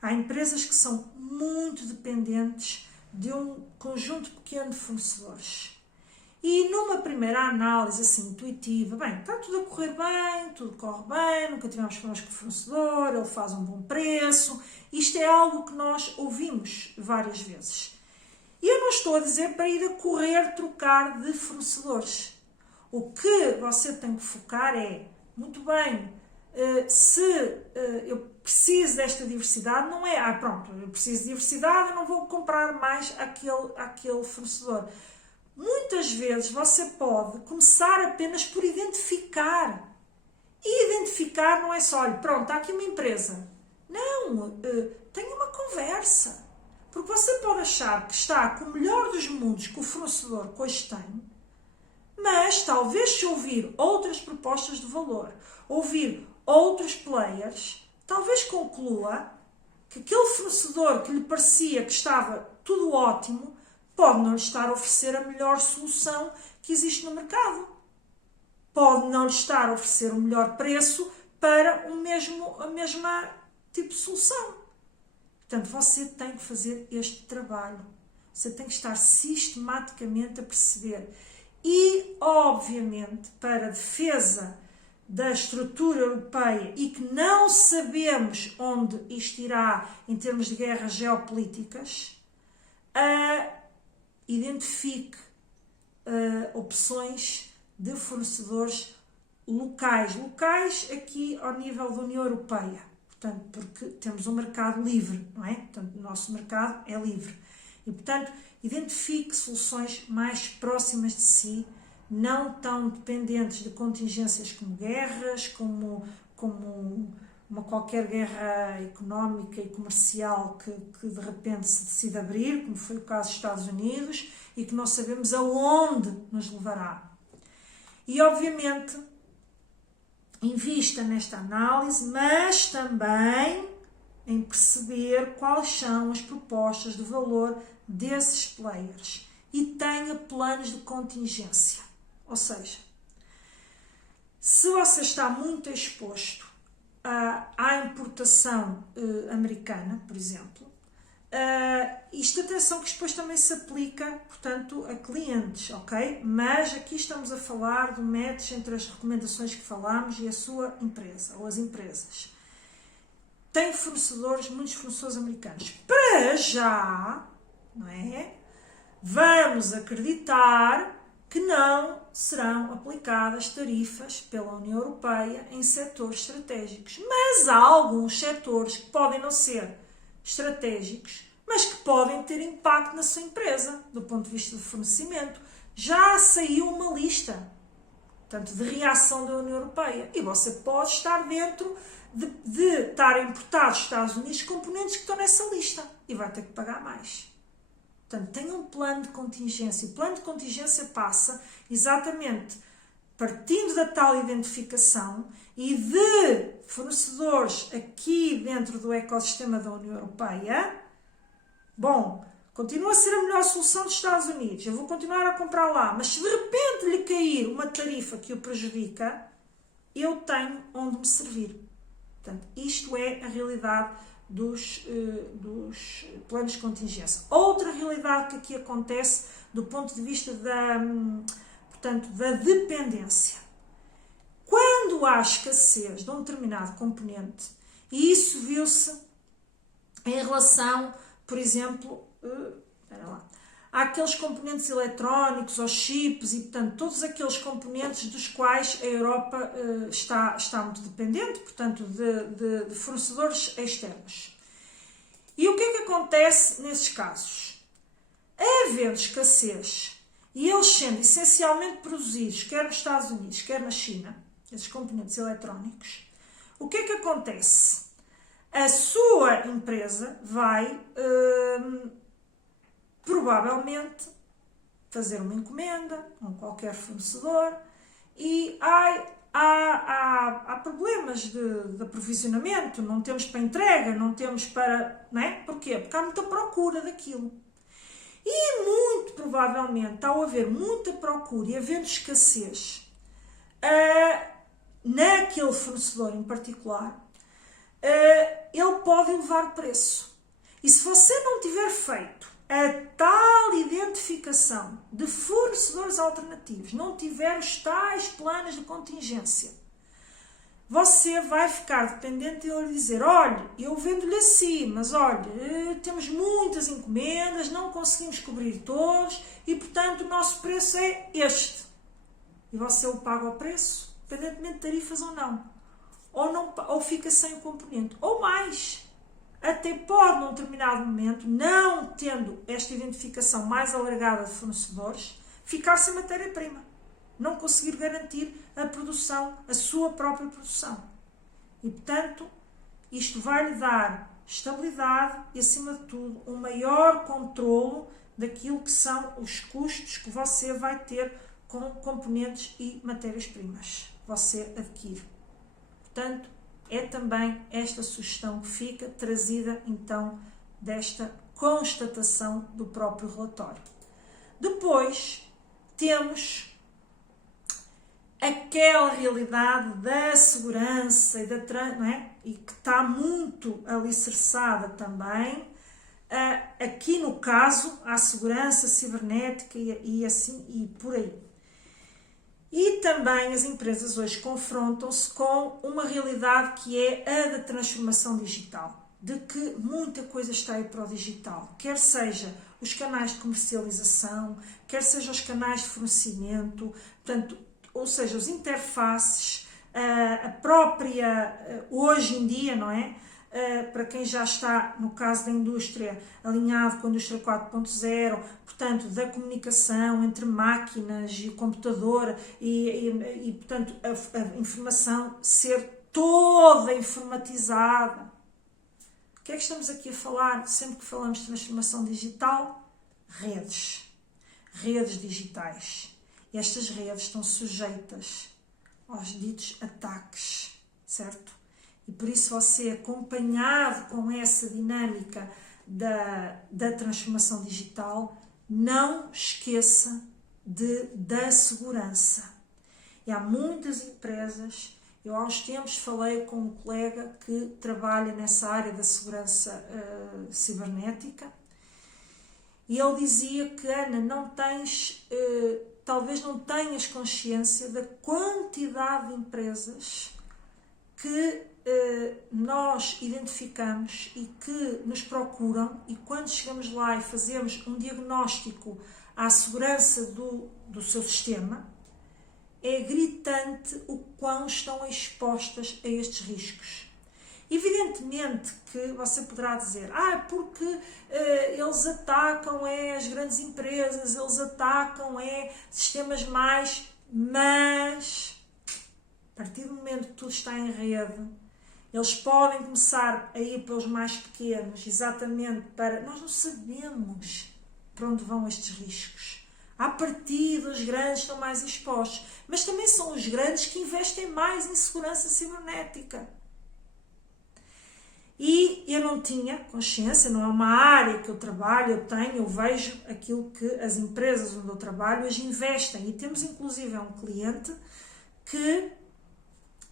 Há empresas que são muito dependentes de um conjunto pequeno de fornecedores. E numa primeira análise assim intuitiva, bem, está tudo a correr bem, tudo corre bem, nunca tivemos problemas com o fornecedor, ele faz um bom preço. Isto é algo que nós ouvimos várias vezes. E eu não estou a dizer para ir a correr trocar de fornecedores. O que você tem que focar é, muito bem, se eu preciso desta diversidade, não é, pronto, eu preciso de diversidade, eu não vou comprar mais aquele fornecedor. Muitas vezes você pode começar apenas por identificar. E identificar não é só, olha, pronto, está aqui uma empresa. Não, tenha uma conversa. Porque você pode achar que está com o melhor dos mundos que o fornecedor que hoje tem, mas talvez se ouvir outras propostas de valor, ouvir outros players, talvez conclua que aquele fornecedor que lhe parecia que estava tudo ótimo, pode não lhe estar a oferecer a melhor solução que existe no mercado. Pode não lhe estar a oferecer o melhor preço para a mesma tipo de solução. Portanto, você tem que fazer este trabalho. Você tem que estar sistematicamente a perceber. E, obviamente, para a defesa da estrutura europeia e que não sabemos onde isto irá em termos de guerras geopolíticas, identifique opções de fornecedores locais. Locais aqui ao nível da União Europeia. Portanto, porque temos um mercado livre, não é? Portanto, o nosso mercado é livre. E, portanto, identifique soluções mais próximas de si, não tão dependentes de contingências como guerras, como uma qualquer guerra económica e comercial que de repente se decide abrir, como foi o caso dos Estados Unidos, e que não sabemos aonde nos levará. E, obviamente, invista nesta análise, mas também em perceber quais são as propostas de valor desses players e tenha planos de contingência. Ou seja, se você está muito exposto à importação americana, por exemplo, isto, atenção, que depois também se aplica, portanto, a clientes, ok? Mas aqui estamos a falar do match entre as recomendações que falámos e a sua empresa, ou as empresas. Tem fornecedores, muitos fornecedores americanos. Para já, não é? Vamos acreditar que não serão aplicadas tarifas pela União Europeia em setores estratégicos. Mas há alguns setores que podem não ser estratégicos, mas que podem ter impacto na sua empresa, do ponto de vista do fornecimento. Já saiu uma lista, portanto, de reação da União Europeia, e você pode estar dentro de estar importados dos Estados Unidos componentes que estão nessa lista e vai ter que pagar mais. Portanto, tenha um plano de contingência. O plano de contingência passa exatamente partindo da tal identificação e de fornecedores aqui dentro do ecossistema da União Europeia. Bom, continua a ser a melhor solução dos Estados Unidos, eu vou continuar a comprar lá, mas se de repente lhe cair uma tarifa que o prejudica, eu tenho onde me servir. Portanto, isto é a realidade dos planos de contingência. Outra realidade que aqui acontece do ponto de vista da dependência. Quando há escassez de um determinado componente, e isso viu-se em relação, por exemplo, há aqueles componentes eletrónicos, os chips e, portanto, todos aqueles componentes dos quais a Europa está muito dependente, portanto, de fornecedores externos. E o que é que acontece nesses casos? Havendo escassez e eles sendo essencialmente produzidos quer nos Estados Unidos, quer na China, esses componentes eletrónicos, o que é que acontece? A sua empresa vai provavelmente fazer uma encomenda a qualquer fornecedor e há problemas de aprovisionamento, não temos para entrega, não temos para... Não é? Porquê? Porque há muita procura daquilo. E muito provavelmente, ao haver muita procura e havendo escassez naquele fornecedor em particular, ele pode elevar o preço. E se você não tiver feito a tal identificação de fornecedores alternativos, não tiver os tais planos de contingência, você vai ficar dependente de ele dizer, olha, eu vendo-lhe assim, mas olha, temos muitas encomendas, não conseguimos cobrir todos e, portanto, o nosso preço é este. E você o paga ao preço, independentemente de tarifas ou não. Ou fica sem o componente. Ou mais. Até pode, num determinado momento, não tendo esta identificação mais alargada de fornecedores, ficar sem matéria-prima. Não conseguir garantir a produção, a sua própria produção. E, portanto, isto vai-lhe dar estabilidade e, acima de tudo, um maior controlo daquilo que são os custos que você vai ter com componentes e matérias-primas que você adquire. Portanto, é também esta sugestão que fica trazida, então, desta constatação do próprio relatório. Depois, temos aquela realidade da segurança e não é? E que está muito alicerçada também, aqui no caso, à segurança cibernética e assim e por aí. E também as empresas hoje confrontam-se com uma realidade que é a da transformação digital, de que muita coisa está aí para o digital, quer seja os canais de comercialização, quer seja os canais de fornecimento, portanto, ou seja, os interfaces, a própria, hoje em dia, não é? Para quem já está, no caso da indústria, alinhado com a indústria 4.0, portanto, da comunicação entre máquinas e o computador e portanto, a informação ser toda informatizada. O que é que estamos aqui a falar? Sempre que falamos de transformação digital, redes digitais. E estas redes estão sujeitas aos ditos ataques, certo? E por isso você, acompanhado com essa dinâmica da transformação digital, não esqueça da segurança. E há muitas empresas, eu há uns tempos falei com um colega que trabalha nessa área da segurança cibernética, e ele dizia que, Ana, talvez não tenhas consciência da quantidade de empresas que nós identificamos e que nos procuram, e quando chegamos lá e fazemos um diagnóstico à segurança do seu sistema, é gritante o quão estão expostas a estes riscos. Evidentemente que você poderá dizer, porque eles atacam as grandes empresas, eles atacam sistemas mas a partir do momento que tudo está em rede, eles podem começar a ir pelos mais pequenos, exatamente para... Nós não sabemos para onde vão estes riscos. À partida, os grandes estão mais expostos, mas também são os grandes que investem mais em segurança cibernética. E eu não tinha consciência, não é uma área que eu trabalho, eu vejo aquilo que as empresas onde eu trabalho hoje investem. E temos inclusive um cliente que,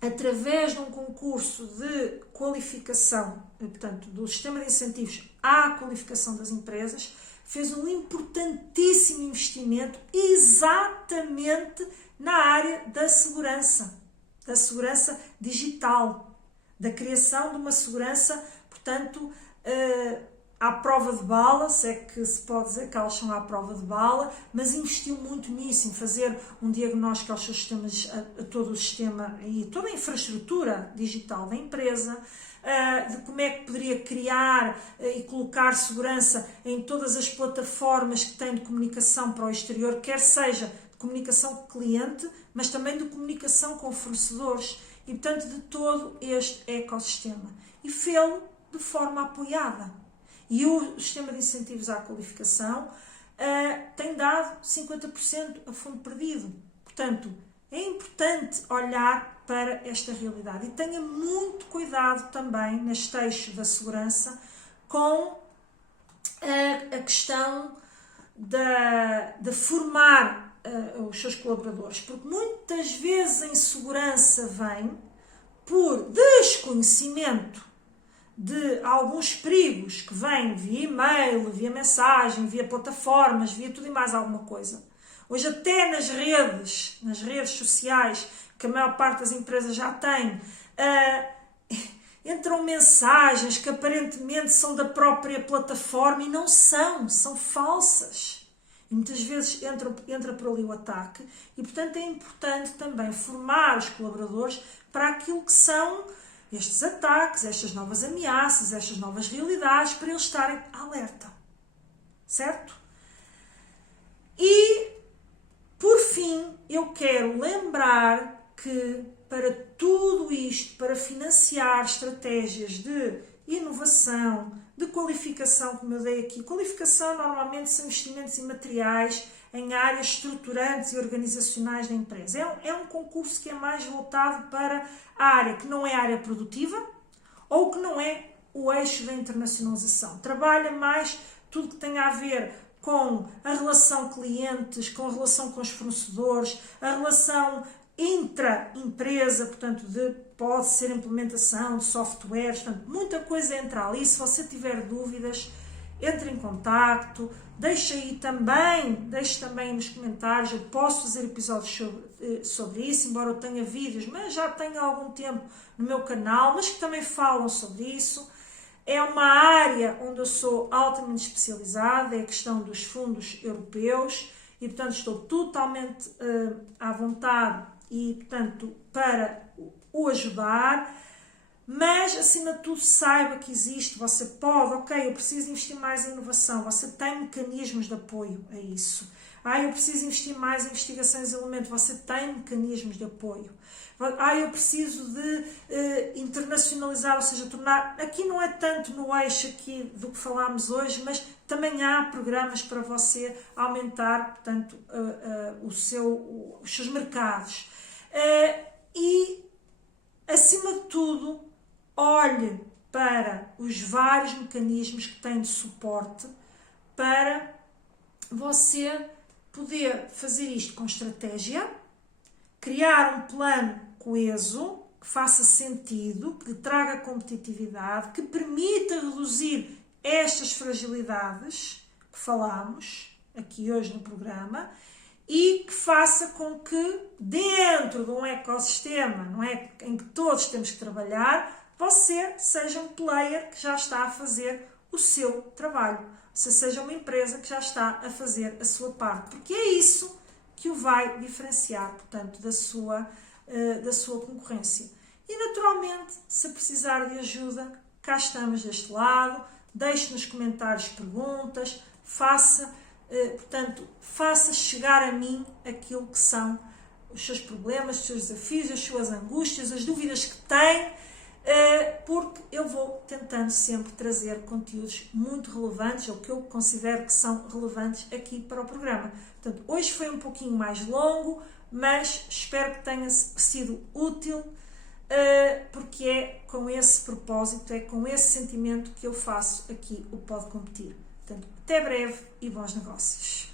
através de um concurso de qualificação, portanto, do sistema de incentivos à qualificação das empresas, fez um importantíssimo investimento exatamente na área da segurança digital, da criação de uma segurança, portanto, à prova de bala, se é que se pode dizer que elas são à prova de bala, mas investiu muito nisso, em fazer um diagnóstico aos seus sistemas, a todo o sistema e toda a infraestrutura digital da empresa, de como é que poderia criar e colocar segurança em todas as plataformas que têm de comunicação para o exterior, quer seja de comunicação com o cliente, mas também de comunicação com fornecedores, e portanto de todo este ecossistema. E fê-lo de forma apoiada. E o sistema de incentivos à qualificação tem dado 50% a fundo perdido. Portanto, é importante olhar para esta realidade. E tenha muito cuidado também, neste eixo da segurança, com a questão de formar os seus colaboradores, porque muitas vezes a insegurança vem por desconhecimento de alguns perigos que vêm via e-mail, via mensagem, via plataformas, via tudo e mais alguma coisa. Hoje até nas redes sociais, que a maior parte das empresas já tem, entram mensagens que aparentemente são da própria plataforma e não são falsas. E muitas vezes entra por ali o ataque e, portanto, é importante também formar os colaboradores para aquilo que são estes ataques, estas novas ameaças, estas novas realidades, para eles estarem alerta. Certo? E, por fim, eu quero lembrar que para tudo isto, para financiar estratégias de inovação, de qualificação, como eu dei aqui, qualificação normalmente são investimentos imateriais em áreas estruturantes e organizacionais da empresa. É um concurso que é mais voltado para a área que não é a área produtiva ou que não é o eixo da internacionalização. Trabalha mais tudo que tem a ver com a relação clientes, com a relação com os fornecedores, a relação intra-empresa, portanto, pode ser implementação de softwares, portanto, muita coisa entra ali. Se você tiver dúvidas, entre em contacto, deixe também nos comentários. Eu posso fazer episódios sobre isso, embora eu tenha vídeos, mas já tenho há algum tempo no meu canal, mas que também falam sobre isso. É uma área onde eu sou altamente especializada, é a questão dos fundos europeus e, portanto, estou totalmente à vontade e, portanto, para o ajudar, mas, acima de tudo, saiba que existe, você pode, ok, eu preciso investir mais em inovação, você tem mecanismos de apoio a isso. Eu preciso investir mais em investigação e desenvolvimento, você tem mecanismos de apoio. Eu preciso de internacionalizar, ou seja, tornar... Aqui não é tanto no eixo aqui do que falámos hoje, mas também há programas para você aumentar, portanto, os seus mercados. E, acima de tudo, olhe para os vários mecanismos que tem de suporte para você poder fazer isto com estratégia, criar um plano coeso, que faça sentido, que traga competitividade, que permita reduzir estas fragilidades que falámos aqui hoje no programa e que faça com que, dentro de um ecossistema, não é, em que todos temos que trabalhar, você seja um player que já está a fazer o seu trabalho. Você seja uma empresa que já está a fazer a sua parte. Porque é isso que o vai diferenciar, portanto, da sua concorrência. E, naturalmente, se precisar de ajuda, cá estamos deste lado. Deixe nos comentários perguntas, faça chegar a mim aquilo que são os seus problemas, os seus desafios, as suas angústias, as dúvidas que tem, porque eu vou tentando sempre trazer conteúdos muito relevantes, ou que eu considero que são relevantes aqui para o programa. Portanto, hoje foi um pouquinho mais longo, mas espero que tenha sido útil, porque é com esse propósito, é com esse sentimento que eu faço aqui o Pode Competir. Portanto, até breve e bons negócios!